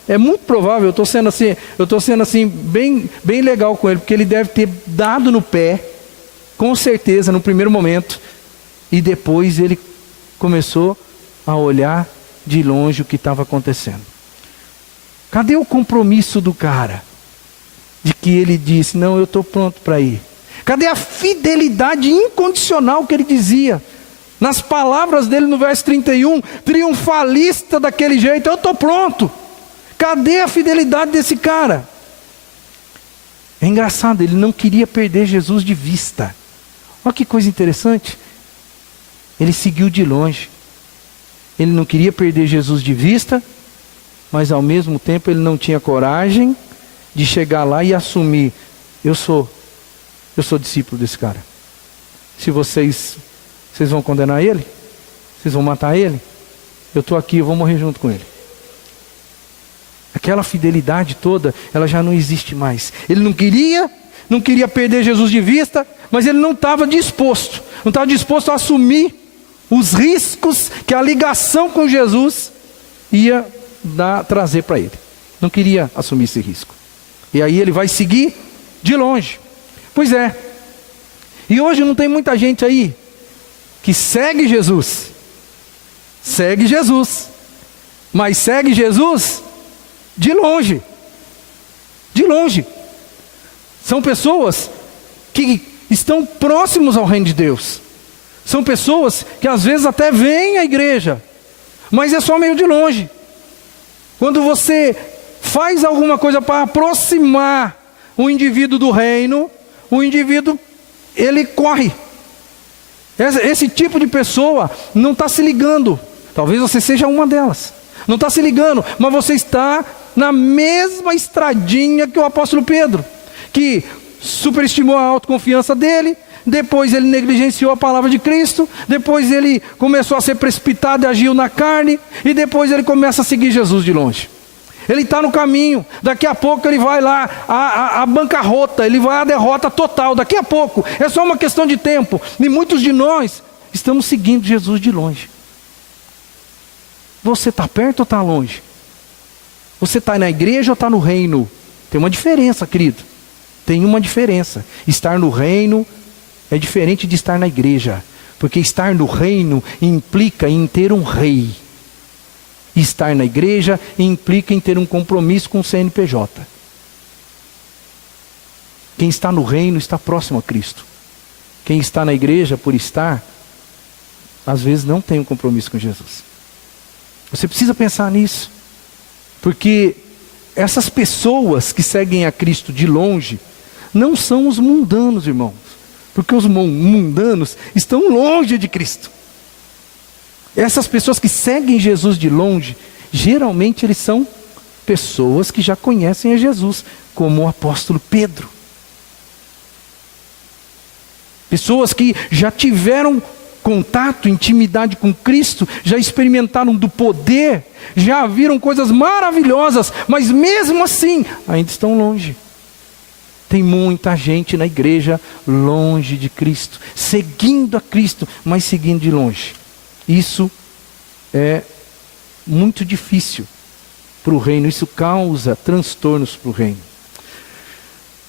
É muito provável, eu estou sendo assim bem legal com ele, porque ele deve ter dado no pé, com certeza, no primeiro momento, e depois ele começou a olhar de longe o que estava acontecendo. Cadê o compromisso do cara? De que ele disse, não, eu estou pronto para ir. Cadê a fidelidade incondicional que ele dizia? Nas palavras dele no verso 31, triunfalista daquele jeito, eu estou pronto. Cadê a fidelidade desse cara? É engraçado, ele não queria perder Jesus de vista. Olha que coisa interessante. Ele seguiu de longe. Ele não queria perder Jesus de vista, mas ao mesmo tempo ele não tinha coragem de chegar lá e assumir: eu sou discípulo desse cara. Se vocês vão condenar ele? Vocês vão matar ele? Eu estou aqui, eu vou morrer junto com ele. Aquela fidelidade toda, ela já não existe mais. Ele não queria perder Jesus de vista, mas ele não estava disposto a assumir os riscos que a ligação com Jesus ia trazer para ele. Não queria assumir esse risco. E aí ele vai seguir de longe. Pois é. E hoje não tem muita gente aí que segue Jesus, mas segue Jesus de longe. De longe. São pessoas que estão próximos ao reino de Deus. São pessoas que às vezes até vêm à igreja, mas é só meio de longe. Quando você faz alguma coisa para aproximar o indivíduo do reino, o indivíduo, ele corre. Esse tipo de pessoa não está se ligando. Talvez você seja uma delas. Não está se ligando, mas você está na mesma estradinha que o apóstolo Pedro, que superestimou a autoconfiança dele, depois ele negligenciou a palavra de Cristo, depois ele começou a ser precipitado e agiu na carne, e depois ele começa a seguir Jesus de longe. Ele está no caminho, daqui a pouco ele vai lá, a bancarrota, ele vai à derrota total, daqui a pouco, é só uma questão de tempo, e muitos de nós estamos seguindo Jesus de longe. Você está perto ou está longe? Você está na igreja ou está no reino? Tem uma diferença, querido, tem uma diferença. Estar no reino é diferente de estar na igreja, porque estar no reino implica em ter um rei. Estar na igreja implica em ter um compromisso com o CNPJ. Quem está no reino está próximo a Cristo. Quem está na igreja por estar, às vezes não tem um compromisso com Jesus. Você precisa pensar nisso. Porque essas pessoas que seguem a Cristo de longe, não são os mundanos, irmãos. Porque os mundanos estão longe de Cristo. Essas pessoas que seguem Jesus de longe, geralmente eles são pessoas que já conhecem a Jesus, como o apóstolo Pedro. Pessoas que já tiveram contato, intimidade com Cristo, já experimentaram do poder, já viram coisas maravilhosas, mas mesmo assim, ainda estão longe. Tem muita gente na igreja longe de Cristo, seguindo a Cristo, mas seguindo de longe. Isso é muito difícil para o reino, isso causa transtornos para o reino.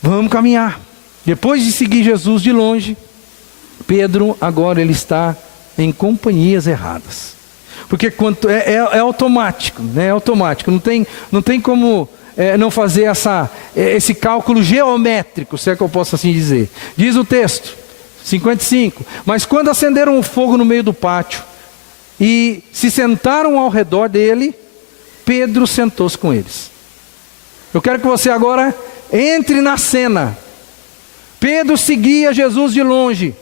Vamos caminhar. Depois de seguir Jesus de longe, Pedro agora ele está em companhias erradas. Porque é automático, né? É automático, não tem como não fazer esse cálculo geométrico, se é que eu posso assim dizer. Diz o texto, 55, mas quando acenderam o fogo no meio do pátio, e se sentaram ao redor dele, Pedro sentou-se com eles. Eu quero que você agora entre na cena. Pedro seguia Jesus de longe,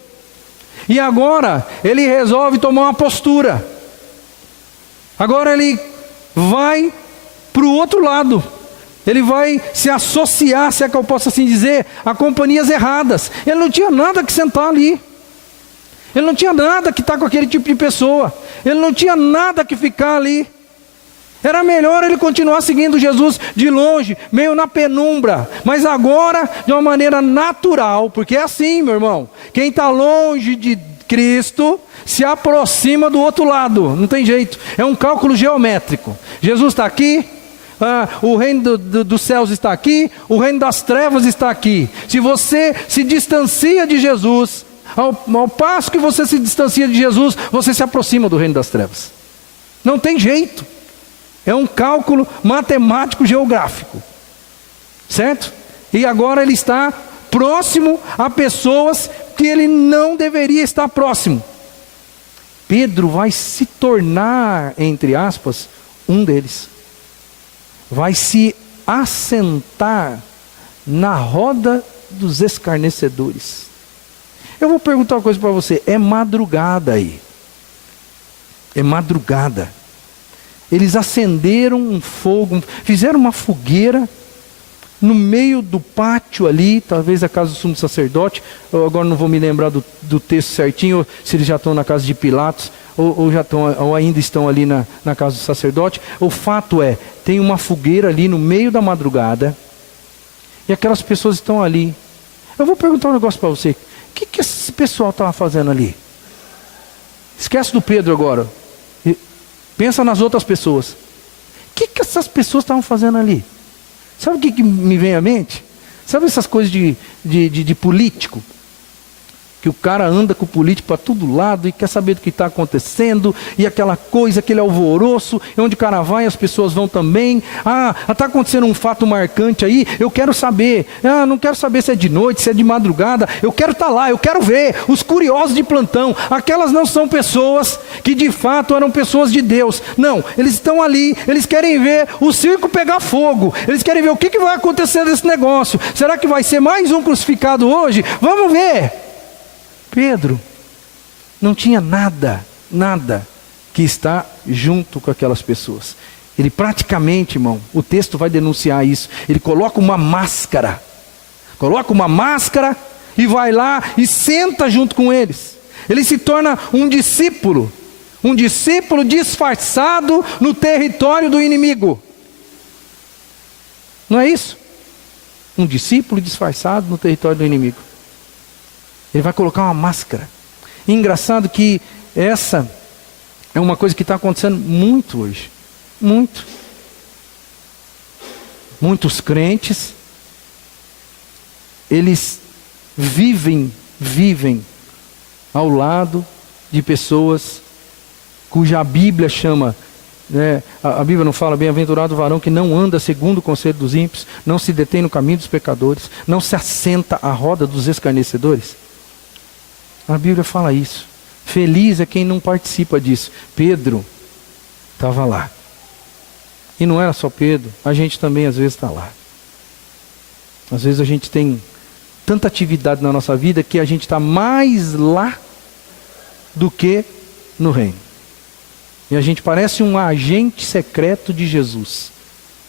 e agora ele resolve tomar uma postura. Agora ele vai para o outro lado. Ele vai se associar, se é que eu posso assim dizer, a companhias erradas. Ele não tinha nada que sentar ali. Ele não tinha nada que estar com aquele tipo de pessoa. Ele não tinha nada que ficar ali. Era melhor ele continuar seguindo Jesus de longe, meio na penumbra. Mas agora, de uma maneira natural, porque é assim, meu irmão. Quem está longe de Cristo, se aproxima do outro lado. Não tem jeito. É um cálculo geométrico. Jesus está aqui. O reino dos céus está aqui. O reino das trevas está aqui. Se você se distancia de Jesus, ao passo que você se distancia de Jesus, você se aproxima do reino das trevas. Não tem jeito. É um cálculo matemático geográfico. Certo? E agora ele está próximo a pessoas que ele não deveria estar próximo. Pedro vai se tornar, entre aspas, um deles. Vai se assentar na roda dos escarnecedores. Eu vou perguntar uma coisa para você. É madrugada aí. É madrugada. Eles acenderam um fogo, fizeram uma fogueira no meio do pátio ali, talvez a casa do sumo sacerdote. Eu agora não vou me lembrar do texto certinho, se eles já estão na casa de Pilatos, ou ainda estão ali na casa do sacerdote. O fato é, tem uma fogueira ali no meio da madrugada, e aquelas pessoas estão ali. Eu vou perguntar um negócio para você. O que esse pessoal estava fazendo ali? Esquece do Pedro agora. Pensa nas outras pessoas. O que essas pessoas estavam fazendo ali? Sabe o que me vem à mente? Sabe essas coisas de político? Que o cara anda com o político para todo lado e quer saber do que está acontecendo, e aquela coisa, aquele alvoroço, e onde o cara vai, as pessoas vão também. Está acontecendo um fato marcante aí, eu quero saber. Não quero saber se é de noite, se é de madrugada, eu quero estar lá, eu quero ver. Os curiosos de plantão, aquelas não são pessoas que de fato eram pessoas de Deus. Não, eles estão ali, eles querem ver o circo pegar fogo, eles querem ver o que vai acontecer nesse negócio. Será que vai ser mais um crucificado hoje? Vamos ver. Pedro não tinha nada que está junto com aquelas pessoas. Ele praticamente, irmão, o texto vai denunciar isso. Ele coloca uma máscara e vai lá e senta junto com eles. Ele se torna um discípulo disfarçado no território do inimigo. Não é isso? Um discípulo disfarçado no território do inimigo. Ele vai colocar uma máscara. E engraçado que essa é uma coisa que está acontecendo muito hoje. Muito. Muitos crentes, eles vivem ao lado de pessoas cuja Bíblia chama, a Bíblia não fala, bem-aventurado o varão que não anda segundo o conselho dos ímpios, não se detém no caminho dos pecadores, não se assenta à roda dos escarnecedores. A Bíblia fala isso. Feliz é quem não participa disso. Pedro estava lá. E não era só Pedro, a gente também às vezes está lá. Às vezes a gente tem tanta atividade na nossa vida que a gente está mais lá do que no reino. E a gente parece um agente secreto de Jesus.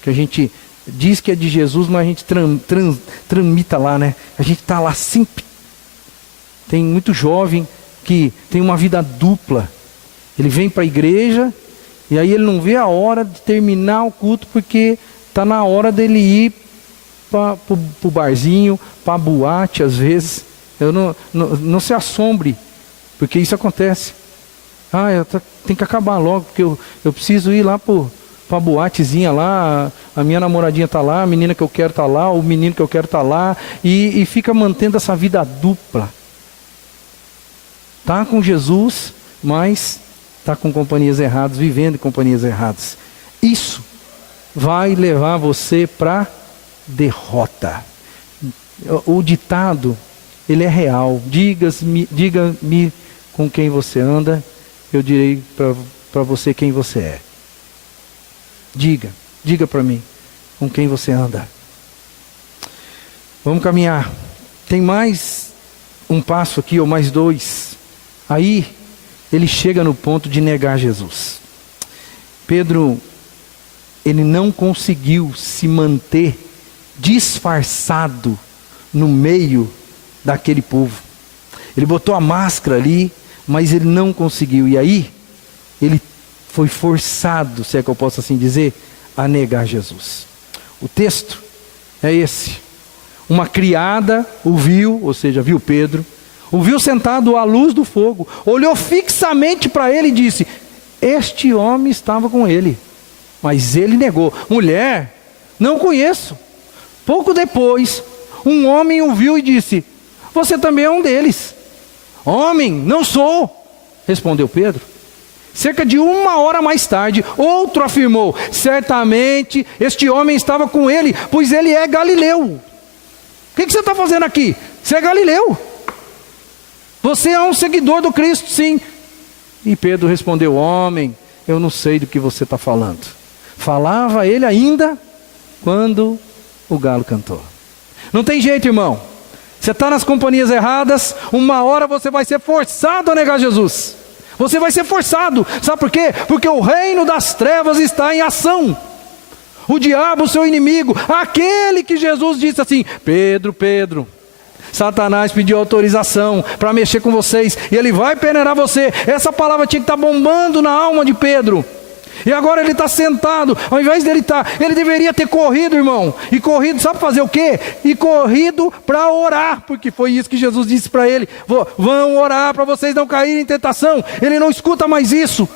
Que a gente diz que é de Jesus, mas a gente tramita lá, né? A gente está lá sempre. Tem muito jovem que tem uma vida dupla. Ele vem para a igreja e aí ele não vê a hora de terminar o culto porque está na hora dele ir para o barzinho, para a boate às vezes. Não se assombre, porque isso acontece. Tem que acabar logo, porque eu preciso ir lá para a boatezinha lá, a minha namoradinha está lá, a menina que eu quero está lá, o menino que eu quero está lá, e fica mantendo essa vida dupla. Está com Jesus, mas está com companhias erradas, vivendo em companhias erradas. Isso vai levar você para derrota. O ditado, ele é real. Diga-me com quem você anda, eu direi para você quem você é. Diga para mim com quem você anda. Vamos caminhar. Tem mais um passo aqui, ou mais dois. Aí, ele chega no ponto de negar Jesus. Pedro, ele não conseguiu se manter disfarçado no meio daquele povo. Ele botou a máscara ali, mas ele não conseguiu. E aí, ele foi forçado, se é que eu posso assim dizer, a negar Jesus. O texto é esse. Uma criada o viu, ou seja, viu Pedro, o viu sentado à luz do fogo, olhou fixamente para ele e disse: este homem estava com ele. Mas ele negou: mulher, não conheço. Pouco depois, um homem o viu e disse: você também é um deles. Homem, não sou, respondeu Pedro. Cerca de 1 hora mais tarde, outro afirmou: certamente este homem estava com ele, pois ele é galileu. O que você está fazendo aqui? Você é galileu. Você é um seguidor do Cristo, sim. E Pedro respondeu: homem, eu não sei do que você está falando. Falava ele ainda quando o galo cantou. Não tem jeito, irmão. Você está nas companhias erradas, 1 hora você vai ser forçado a negar Jesus. Você vai ser forçado. Sabe por quê? Porque o reino das trevas está em ação. O diabo, o seu inimigo, aquele que Jesus disse assim: Pedro, Pedro, Satanás pediu autorização para mexer com vocês, e ele vai peneirar você. Essa palavra tinha que estar bombando na alma de Pedro. E agora ele está sentado, ao invés dele estar, ele deveria ter corrido, irmão. E corrido, sabe fazer o quê? E corrido para orar, porque foi isso que Jesus disse para ele: vão orar para vocês não caírem em tentação. Ele não escuta mais isso.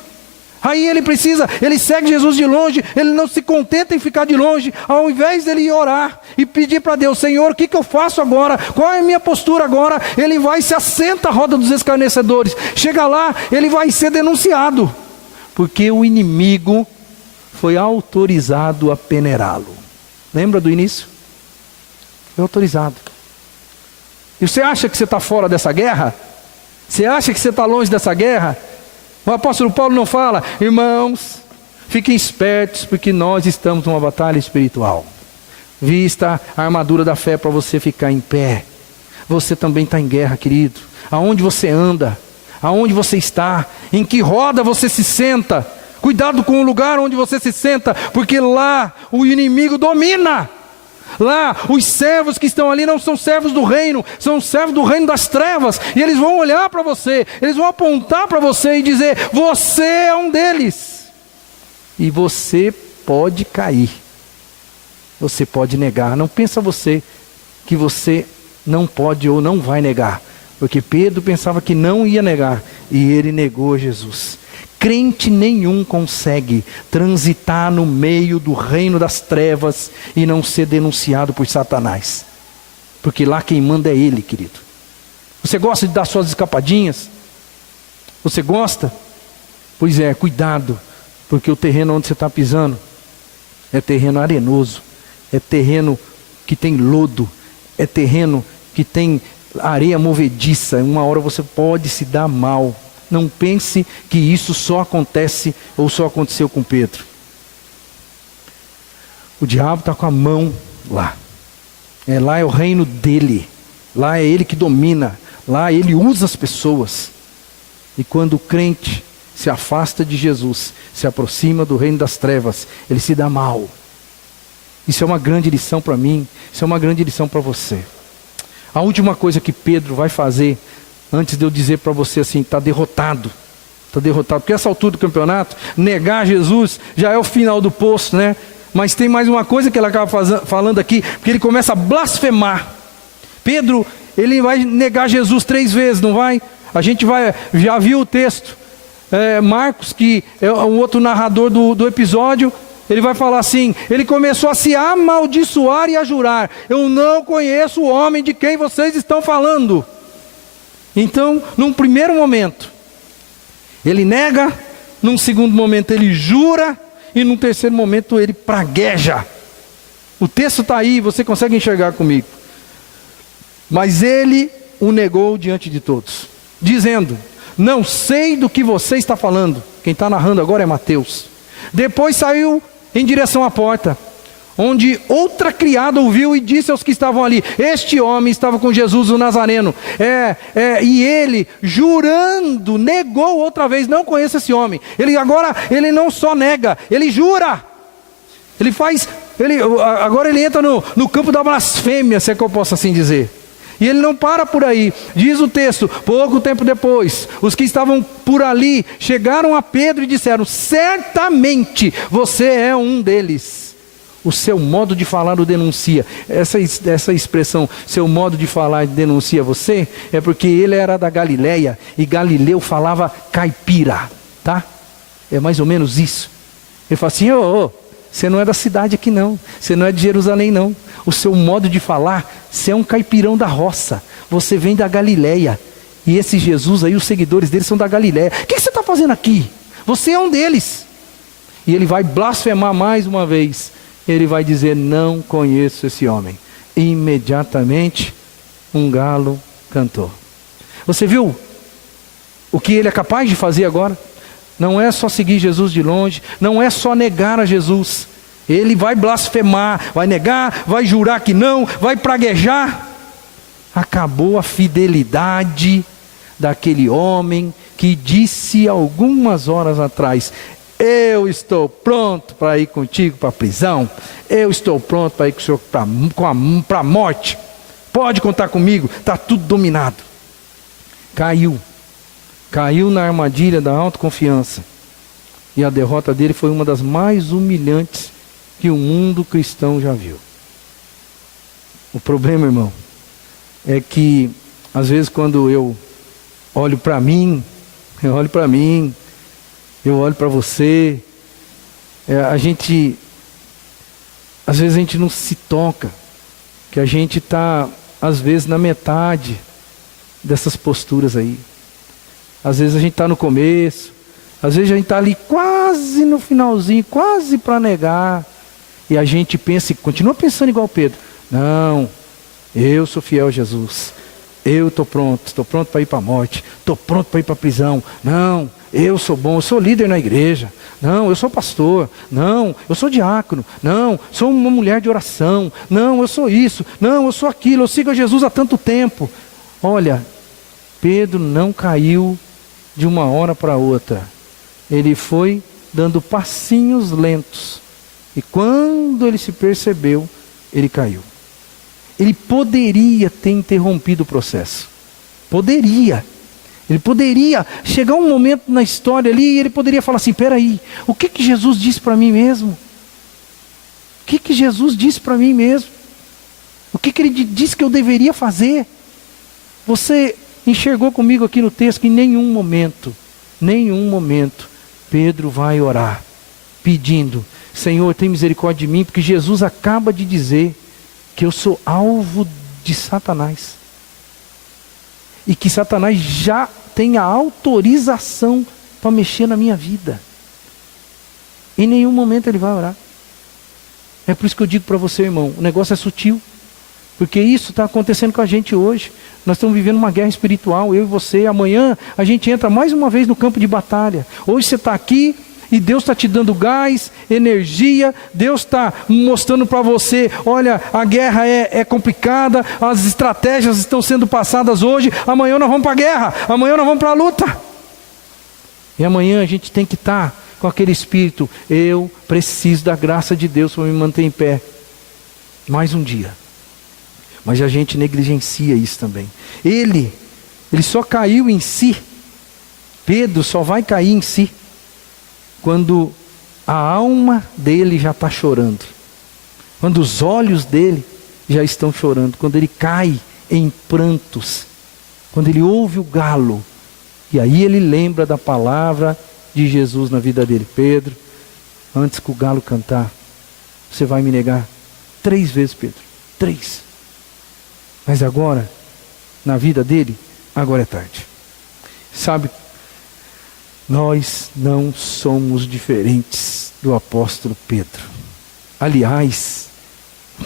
Aí ele segue Jesus de longe, ele não se contenta em ficar de longe. Ao invés dele ir orar e pedir para Deus: Senhor, o que eu faço agora? Qual é a minha postura agora? Ele vai e se assenta à roda dos escarnecedores. Chega lá, ele vai ser denunciado, porque o inimigo foi autorizado a peneirá-lo. Lembra do início? Foi autorizado. E você acha que você está fora dessa guerra? Você acha que você está longe dessa guerra? O apóstolo Paulo não fala: irmãos, fiquem espertos, porque nós estamos numa batalha espiritual. Vista a armadura da fé para você ficar em pé. Você também está em guerra, querido. Aonde você anda? Aonde você está? Em que roda você se senta? Cuidado com o lugar onde você se senta, porque lá o inimigo domina. Lá os servos que estão ali não são servos do reino, são servos do reino das trevas. E eles vão olhar para você, eles vão apontar para você e dizer: você é um deles. E você pode cair, você pode negar. Não pensa você que você não pode ou não vai negar, porque Pedro pensava que não ia negar, e ele negou Jesus. Crente nenhum consegue transitar no meio do reino das trevas e não ser denunciado por Satanás, porque lá quem manda é ele, querido. Você gosta de dar suas escapadinhas? Você gosta? Pois é, cuidado, porque o terreno onde você está pisando é terreno arenoso, é terreno que tem lodo, é terreno que tem areia movediça. Uma hora você pode se dar mal. Não pense que isso só acontece ou só aconteceu com Pedro. O diabo está com a mão lá. Lá é o reino dele. Lá é ele que domina. Lá ele usa as pessoas. E quando o crente se afasta de Jesus, se aproxima do reino das trevas, ele se dá mal. Isso é uma grande lição para mim. Isso é uma grande lição para você. A última coisa que Pedro vai fazer, antes de eu dizer para você assim: está derrotado. Está derrotado. Porque essa altura do campeonato, negar Jesus já é o final do poço, né? Mas tem mais uma coisa que ele acaba falando aqui, porque ele começa a blasfemar. Pedro, ele vai negar Jesus 3 vezes, não vai? A gente já viu o texto. Marcos, que é o outro narrador do episódio, ele vai falar assim: ele começou a se amaldiçoar e a jurar: eu não conheço o homem de quem vocês estão falando. Então, num primeiro momento, ele nega, num segundo momento ele jura, e num terceiro momento ele pragueja. O texto está aí, você consegue enxergar comigo. Mas ele o negou diante de todos, dizendo: não sei do que você está falando. Quem está narrando agora é Mateus. Depois saiu em direção à porta, onde outra criada ouviu e disse aos que estavam ali: este homem estava com Jesus o Nazareno. E ele, jurando, negou outra vez: não conheço esse homem. Ele não só nega, ele jura. Agora ele entra no campo da blasfêmia, se é que eu posso assim dizer. E ele não para por aí. Diz o texto: pouco tempo depois, os que estavam por ali chegaram a Pedro e disseram: certamente você é um deles. O seu modo de falar o denuncia. Essa expressão, seu modo de falar denuncia você, é porque ele era da Galileia, e Galileu falava caipira, tá? É mais ou menos isso. Ele fala assim: você não é da cidade aqui não, você não é de Jerusalém não. O seu modo de falar, você é um caipirão da roça, você vem da Galileia. E esse Jesus aí, os seguidores dele são da Galileia. O que você está fazendo aqui? Você é um deles. E ele vai blasfemar mais uma vez. Ele vai dizer: não conheço esse homem. Imediatamente um galo cantou. Você viu o que ele é capaz de fazer agora? Não é só seguir Jesus de longe, não é só negar a Jesus. Ele vai blasfemar, vai negar, vai jurar que não, vai praguejar. Acabou a fidelidade daquele homem que disse algumas horas atrás: eu estou pronto para ir contigo para a prisão, eu estou pronto para ir com o Senhor para a morte, pode contar comigo, está tudo dominado. Caiu na armadilha da autoconfiança, e a derrota dele foi uma das mais humilhantes que o mundo cristão já viu. O problema, irmão, é que às vezes quando eu olho para mim, eu olho para você, às vezes a gente não se toca, que a gente está, às vezes, na metade dessas posturas aí. Às vezes a gente está no começo, às vezes a gente está ali quase no finalzinho, quase para negar, e a gente pensa, continua pensando igual Pedro: não, eu sou fiel a Jesus, eu estou pronto para ir para a morte, estou pronto para ir para a prisão, não, eu sou bom, eu sou líder na igreja, não, eu sou pastor, não, eu sou diácono, não, sou uma mulher de oração, não, eu sou isso, não, eu sou aquilo, eu sigo a Jesus há tanto tempo. Olha, Pedro não caiu de uma hora para outra, ele foi dando passinhos lentos, e quando ele se percebeu, ele caiu. Ele poderia ter interrompido o processo, ele poderia chegar um momento na história ali, e ele poderia falar assim: peraí, o que Jesus disse para mim mesmo? O que Jesus disse para mim mesmo? O que ele disse que eu deveria fazer? Você enxergou comigo aqui no texto que em nenhum momento, Pedro vai orar, pedindo: Senhor, tem misericórdia de mim, porque Jesus acaba de dizer que eu sou alvo de Satanás, e que Satanás já tem a autorização para mexer na minha vida. Em nenhum momento ele vai orar. É por isso que eu digo para você, irmão, o negócio é sutil, porque isso está acontecendo com a gente hoje. Nós estamos vivendo uma guerra espiritual, eu e você. Amanhã a gente entra mais uma vez no campo de batalha. Hoje você está aqui e Deus está te dando gás, energia. Deus está mostrando para você: olha, a guerra é complicada, as estratégias estão sendo passadas hoje. Amanhã nós vamos para a guerra, amanhã nós vamos para a luta. E amanhã a gente tem que estar com aquele espírito: eu preciso da graça de Deus para me manter em pé mais um dia. Mas a gente negligencia isso também. Ele só caiu em si. Pedro só vai cair em si quando a alma dele já está chorando, quando os olhos dele já estão chorando, quando ele cai em prantos, quando ele ouve o galo, e aí ele lembra da palavra de Jesus na vida dele: Pedro, antes que o galo cantar, você vai me negar 3 vezes, Pedro, 3. Mas agora, na vida dele, agora é tarde. Sabe, nós não somos diferentes do apóstolo Pedro. Aliás,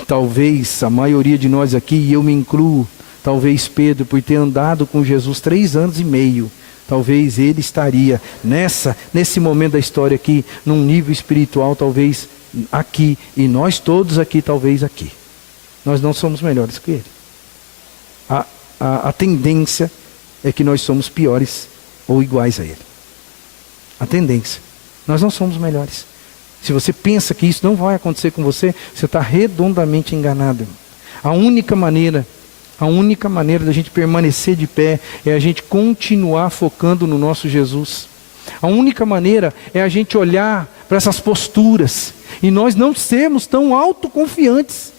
talvez a maioria de nós aqui, e eu me incluo, talvez Pedro, por ter andado com Jesus 3 anos e meio, talvez ele estaria nesse momento da história aqui, num nível espiritual, talvez aqui, e nós todos aqui, talvez aqui. Nós não somos melhores que ele. A tendência é que nós somos piores ou iguais a ele. A tendência. Nós não somos melhores. Se você pensa que isso não vai acontecer com você, você está redondamente enganado. A única maneira da gente permanecer de pé é a gente continuar focando no nosso Jesus. A única maneira é a gente olhar para essas posturas e nós não sermos tão autoconfiantes.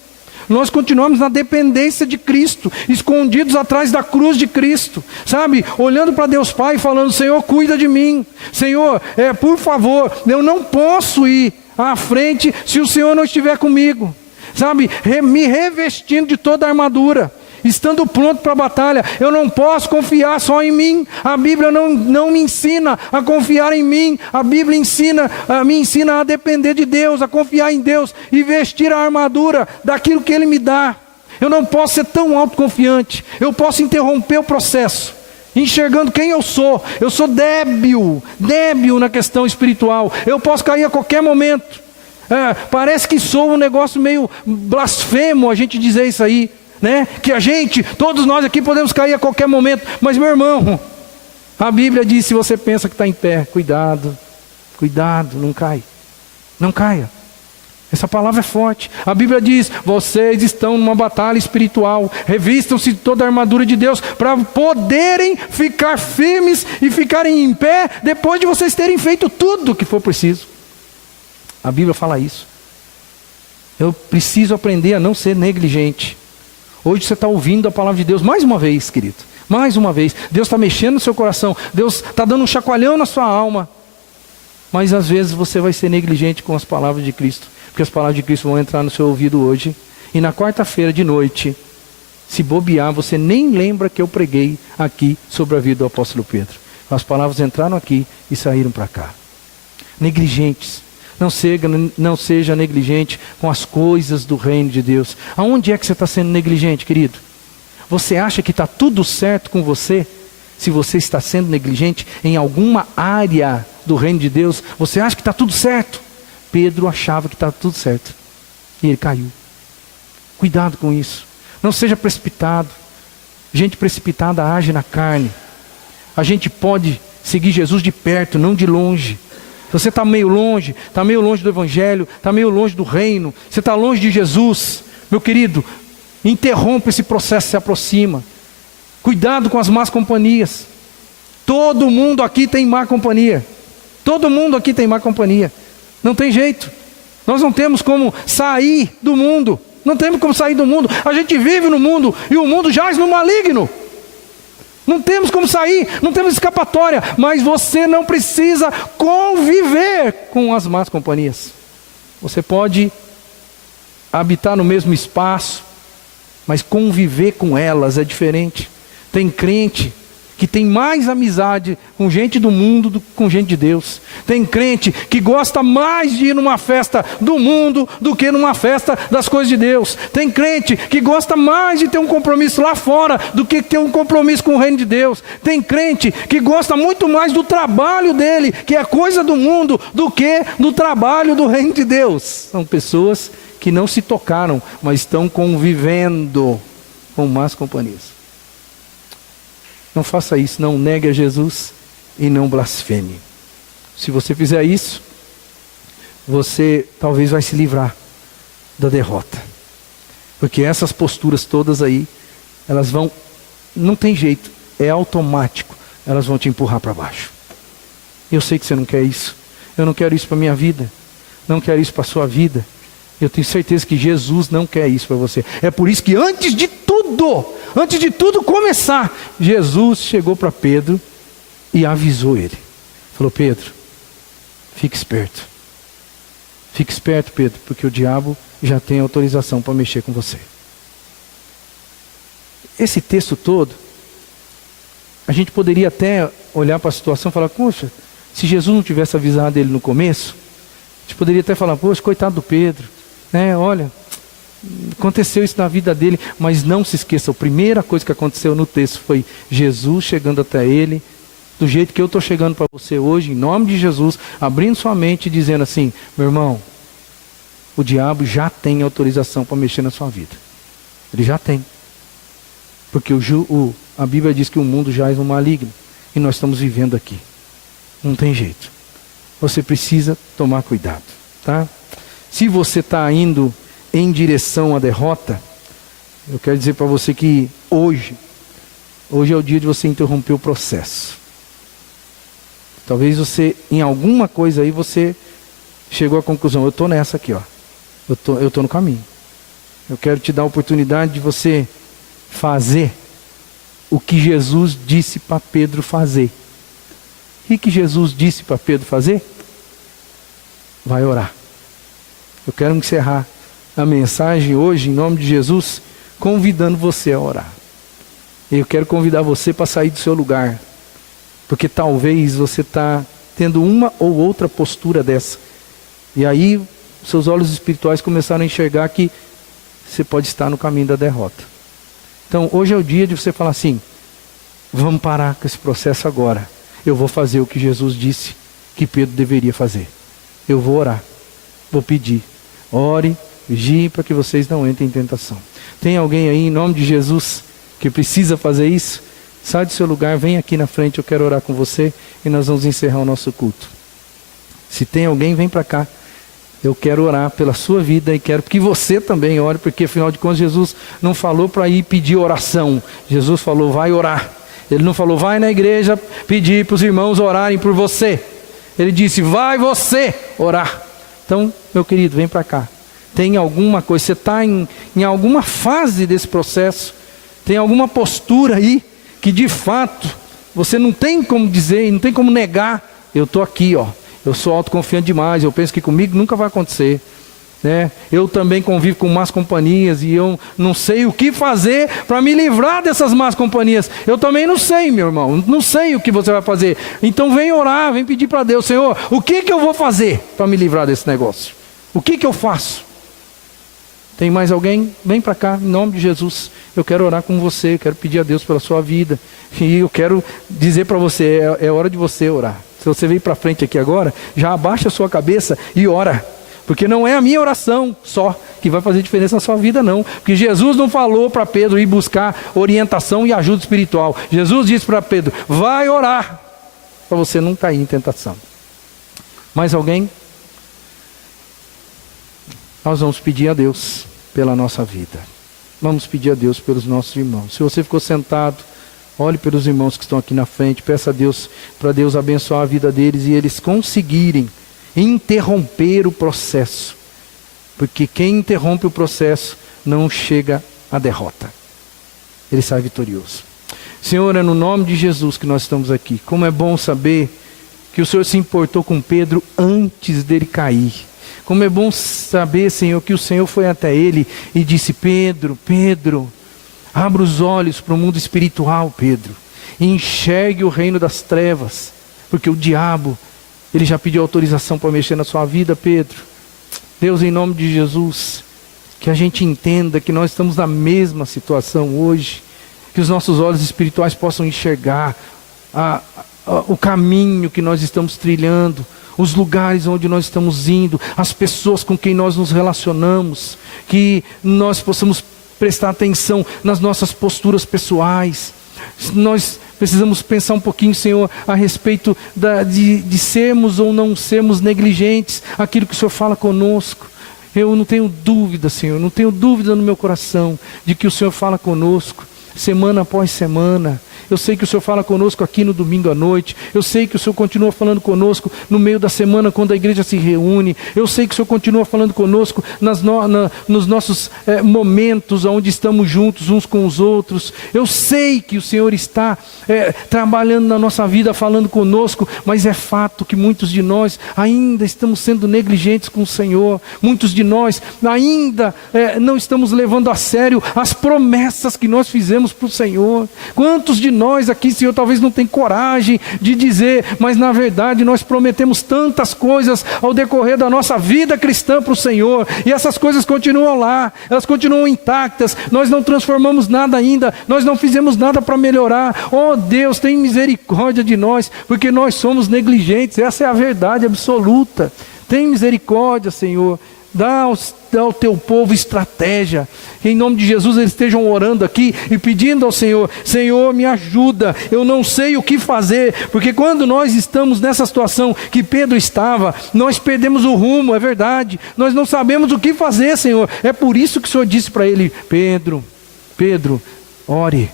Nós continuamos na dependência de Cristo, escondidos atrás da cruz de Cristo, sabe? Olhando para Deus Pai e falando: Senhor, cuida de mim. Senhor, por favor, eu não posso ir à frente se o Senhor não estiver comigo. Sabe? Me revestindo de toda a armadura, estando pronto para a batalha. Eu não posso confiar só em mim. A Bíblia não me ensina a confiar em mim. A Bíblia me ensina a depender de Deus, a confiar em Deus e vestir a armadura daquilo que Ele me dá. Eu não posso ser tão autoconfiante. Eu posso interromper o processo, enxergando quem eu sou. Eu sou débil na questão espiritual. Eu posso cair a qualquer momento. Parece que sou um negócio meio blasfemo a gente dizer isso aí, né? Que todos nós aqui podemos cair a qualquer momento. Mas meu irmão, A Bíblia diz, se você pensa que está em pé, cuidado, não cai. Não caia. Essa palavra é forte. A Bíblia diz, vocês estão numa batalha espiritual. Revistam-se de toda a armadura de Deus para poderem ficar firmes e ficarem em pé depois de vocês terem feito tudo o que for preciso. A Bíblia fala isso. Eu preciso aprender a não ser negligente. Hoje você está ouvindo a palavra de Deus mais uma vez, querido. Mais uma vez. Deus está mexendo no seu coração. Deus está dando um chacoalhão na sua alma. Mas às vezes você vai ser negligente com as palavras de Cristo. Porque as palavras de Cristo vão entrar no seu ouvido hoje. E na quarta-feira de noite, se bobear, você nem lembra que eu preguei aqui sobre a vida do apóstolo Pedro. As palavras entraram aqui e saíram para cá. Negligentes. Não seja negligente com as coisas do reino de Deus. Aonde é que você está sendo negligente, querido? Você acha que está tudo certo com você? Se você está sendo negligente em alguma área do reino de Deus, você acha que está tudo certo? Pedro achava que estava tudo certo. E ele caiu. Cuidado com isso. Não seja precipitado. Gente precipitada age na carne. A gente pode seguir Jesus de perto, não de longe. Se você está meio longe do Evangelho, está meio longe do reino, você está longe de Jesus, meu querido, interrompa esse processo, se aproxima. Cuidado com as más companhias. Todo mundo aqui tem má companhia. Todo mundo aqui tem má companhia. Não tem jeito. Nós não temos como sair do mundo. Não temos como sair do mundo. A gente vive no mundo e o mundo jaz no maligno. Não temos como sair, não temos escapatória. Mas você não precisa conviver com as más companhias. Você pode habitar no mesmo espaço, mas conviver com elas é diferente. Tem crente que tem mais amizade com gente do mundo do que com gente de Deus. Tem crente que gosta mais de ir numa festa do mundo do que numa festa das coisas de Deus. Tem crente que gosta mais de ter um compromisso lá fora do que ter um compromisso com o reino de Deus. Tem crente que gosta muito mais do trabalho dele, que é coisa do mundo, do que do trabalho do reino de Deus. São pessoas que não se tocaram, mas estão convivendo com más companhias. Não faça isso, não negue a Jesus e não blasfeme. Se você fizer isso, você talvez vai se livrar da derrota. Porque essas posturas todas aí, elas vão, não tem jeito, é automático, elas vão te empurrar para baixo. Eu sei que você não quer isso. Eu não quero isso para a minha vida. Não quero isso para a sua vida. Eu tenho certeza que Jesus não quer isso para você. É por isso que antes de tudo começar, Jesus chegou para Pedro e avisou ele. Falou: Pedro, fique esperto. Fique esperto, Pedro, porque o diabo já tem autorização para mexer com você. Esse texto todo, a gente poderia até olhar para a situação e falar: poxa, se Jesus não tivesse avisado ele no começo, a gente poderia até falar: poxa, coitado do Pedro, né? Olha, aconteceu isso na vida dele. Mas não se esqueça, a primeira coisa que aconteceu no texto foi Jesus chegando até ele, do jeito que eu estou chegando para você hoje, em nome de Jesus, abrindo sua mente e dizendo assim: meu irmão, o diabo já tem autorização para mexer na sua vida. Ele já tem. Porque a Bíblia diz que o mundo jaz no maligno, e nós estamos vivendo aqui. Não tem jeito. Você precisa tomar cuidado, tá? Se você está indo em direção à derrota, eu quero dizer para você que hoje é o dia de você interromper o processo. Talvez você, em alguma coisa aí, você chegou à conclusão: eu estou nessa aqui, ó. Eu estou no caminho. Eu quero te dar a oportunidade de você fazer o que Jesus disse para Pedro fazer. O que Jesus disse para Pedro fazer? Vai orar. Eu quero encerrar a mensagem hoje, em nome de Jesus, convidando você a orar. Eu quero convidar você para sair do seu lugar, porque talvez você está tendo uma ou outra postura dessa, e aí seus olhos espirituais começaram a enxergar que você pode estar no caminho da derrota. Então hoje é o dia de você falar assim: vamos parar com esse processo agora. Eu vou fazer o que Jesus disse que Pedro deveria fazer. Eu vou orar, vou pedir. Ore, vigie para que vocês não entrem em tentação. Tem alguém aí, em nome de Jesus, que precisa fazer isso? sai do seu lugar, vem aqui na frente, eu quero orar com você e nós vamos encerrar o nosso culto. Se tem alguém, vem para cá. Eu quero orar pela sua vida e quero que você também ore, porque afinal de contas Jesus não falou para ir pedir oração. Jesus falou, vai orar. Ele não falou, vai na igreja pedir para os irmãos orarem por você. Ele disse, vai você orar. Então, meu querido, vem para cá. Tem alguma coisa, você está em alguma fase desse processo, tem alguma postura aí, que de fato, você não tem como dizer, não tem como negar, eu estou aqui, ó. Eu sou autoconfiante demais, eu penso que comigo nunca vai acontecer, né? Eu também convivo com más companhias e eu não sei o que fazer para me livrar dessas más companhias. Eu também não sei, meu irmão, não sei o que você vai fazer. Então vem orar, vem pedir para Deus, Senhor, o que eu vou fazer para me livrar desse negócio? O que eu faço? Tem mais alguém? Vem para cá, em nome de Jesus. Eu quero orar com você, eu quero pedir a Deus pela sua vida. E eu quero dizer para você, é hora de você orar. Se você veio para frente aqui agora, já abaixa a sua cabeça e ora. Porque não é a minha oração só que vai fazer diferença na sua vida, não. Porque Jesus não falou para Pedro ir buscar orientação e ajuda espiritual. Jesus disse para Pedro, vai orar, para você não cair em tentação. Mais alguém? Nós vamos pedir a Deus pela nossa vida. Vamos pedir a Deus pelos nossos irmãos. Se você ficou sentado, olhe pelos irmãos que estão aqui na frente, peça a Deus, para Deus abençoar a vida deles e eles conseguirem interromper o processo. Porque quem interrompe o processo não chega à derrota. Ele sai vitorioso. Senhor, é no nome de Jesus que nós estamos aqui. Como é bom saber que o Senhor se importou com Pedro antes dele cair. Como é bom saber, Senhor, que o Senhor foi até ele e disse, Pedro, abra os olhos para o mundo espiritual, Pedro, e enxergue o reino das trevas, porque o diabo, ele já pediu autorização para mexer na sua vida, Pedro. Deus, em nome de Jesus, que a gente entenda que nós estamos na mesma situação hoje, que os nossos olhos espirituais possam enxergar o caminho que nós estamos trilhando, os lugares onde nós estamos indo, as pessoas com quem nós nos relacionamos, que nós possamos prestar atenção nas nossas posturas pessoais. Nós precisamos pensar um pouquinho, Senhor, a respeito de sermos ou não sermos negligentes aquilo que o Senhor fala conosco. Eu não tenho dúvida, Senhor, não tenho dúvida no meu coração de que o Senhor fala conosco semana após semana. Eu sei que o Senhor fala conosco aqui no domingo à noite. Eu sei que o Senhor continua falando conosco no meio da semana quando a igreja se reúne. Eu sei que o Senhor continua falando conosco nos nossos momentos onde estamos juntos uns com os outros. Eu sei que o Senhor está trabalhando na nossa vida, falando conosco, mas é fato que muitos de nós ainda estamos sendo negligentes com o Senhor. Muitos de nós ainda não estamos levando a sério as promessas que nós fizemos para o Senhor. Quantos de nós aqui, Senhor, talvez não tenham coragem de dizer, mas na verdade nós prometemos tantas coisas ao decorrer da nossa vida cristã para o Senhor, e essas coisas continuam lá, elas continuam intactas, nós não transformamos nada ainda, nós não fizemos nada para melhorar. Oh Deus, tem misericórdia de nós, porque nós somos negligentes, essa é a verdade absoluta. Tem misericórdia, Senhor. Dá ao teu povo estratégia. Que em nome de Jesus eles estejam orando aqui e pedindo ao Senhor, Senhor, me ajuda, eu não sei o que fazer. Porque quando nós estamos nessa situação que Pedro estava, nós perdemos o rumo, é verdade. Nós não sabemos o que fazer, Senhor. É por isso que o Senhor disse para ele, Pedro, ore.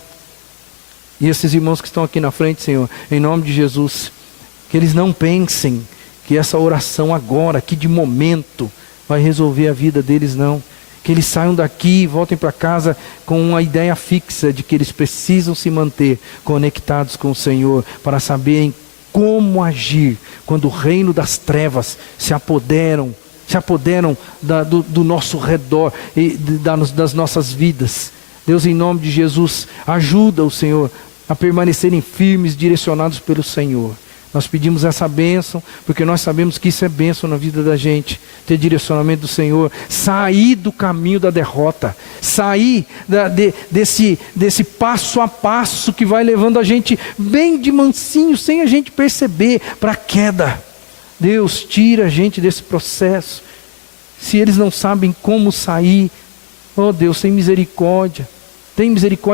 E esses irmãos que estão aqui na frente, Senhor, em nome de Jesus, que eles não pensem que essa oração agora, aqui de momento, vai resolver a vida deles, não. Que eles saiam daqui e voltem para casa com uma ideia fixa de que eles precisam se manter conectados com o Senhor para saberem como agir quando o reino das trevas se apoderam do nosso redor e das nossas vidas. Deus, em nome de Jesus, ajuda o Senhor a permanecerem firmes, direcionados pelo Senhor. Nós pedimos essa bênção, porque nós sabemos que isso é bênção na vida da gente, ter direcionamento do Senhor, sair do caminho da derrota, sair desse passo a passo que vai levando a gente bem de mansinho, sem a gente perceber, para a queda. Deus, tira a gente desse processo. Se eles não sabem como sair, oh Deus, tem misericórdia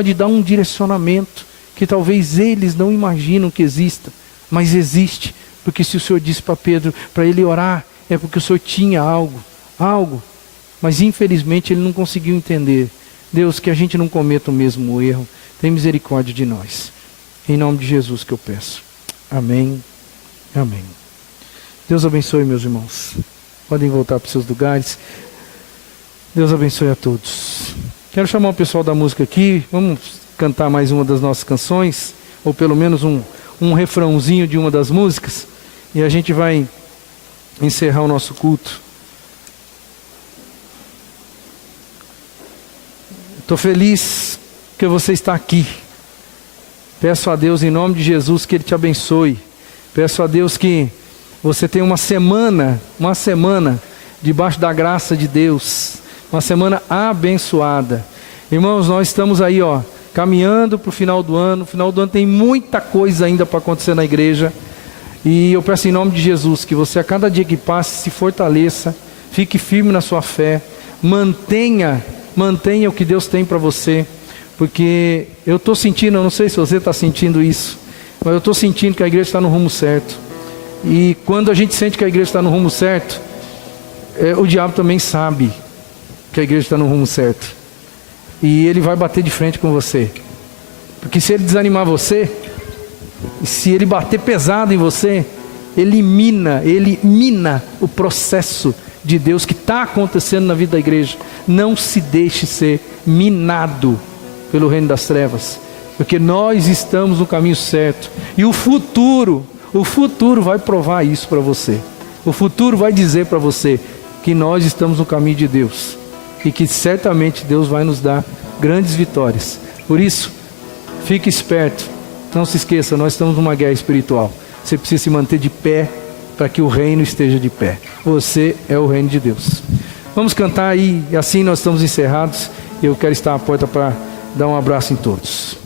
e dá um direcionamento. que talvez eles não imaginam que exista, mas existe. Porque se o Senhor disse para Pedro, para ele orar, é porque o Senhor tinha algo, mas infelizmente ele não conseguiu entender. Deus, que a gente não cometa o mesmo erro, tem misericórdia de nós. Em nome de Jesus que eu peço. Amém. Amém. Deus abençoe, meus irmãos. Podem voltar para os seus lugares. Deus abençoe a todos. Quero chamar o pessoal da música aqui. Vamos cantar mais uma das nossas canções, ou pelo menos um refrãozinho de uma das músicas, e a gente vai encerrar o nosso culto. Estou feliz que você está aqui. Peço a Deus em nome de Jesus que Ele te abençoe. Peço a Deus que você tenha uma semana debaixo da graça de Deus, uma semana abençoada. Irmãos, nós estamos aí, caminhando para o final do ano. No final do ano tem muita coisa ainda para acontecer na igreja. E eu peço em nome de Jesus que você, a cada dia que passe, se fortaleça, fique firme na sua fé, mantenha o que Deus tem para você. Porque eu estou sentindo, eu não sei se você está sentindo isso, mas eu estou sentindo que a igreja está no rumo certo. E quando a gente sente que a igreja está no rumo certo, o diabo também sabe que a igreja está no rumo certo. E ele vai bater de frente com você. Porque se ele desanimar você, e se ele bater pesado em você, ele mina o processo de Deus que está acontecendo na vida da igreja. Não se deixe ser minado pelo reino das trevas, porque nós estamos no caminho certo. E o futuro vai provar isso para você. O futuro vai dizer para você que nós estamos no caminho de Deus, e que certamente Deus vai nos dar grandes vitórias. Por isso, fique esperto, não se esqueça, nós estamos numa guerra espiritual. Você precisa se manter de pé, para que o reino esteja de pé. Você é o reino de Deus. Vamos cantar aí, e assim nós estamos encerrados. Eu quero estar à porta para dar um abraço em todos.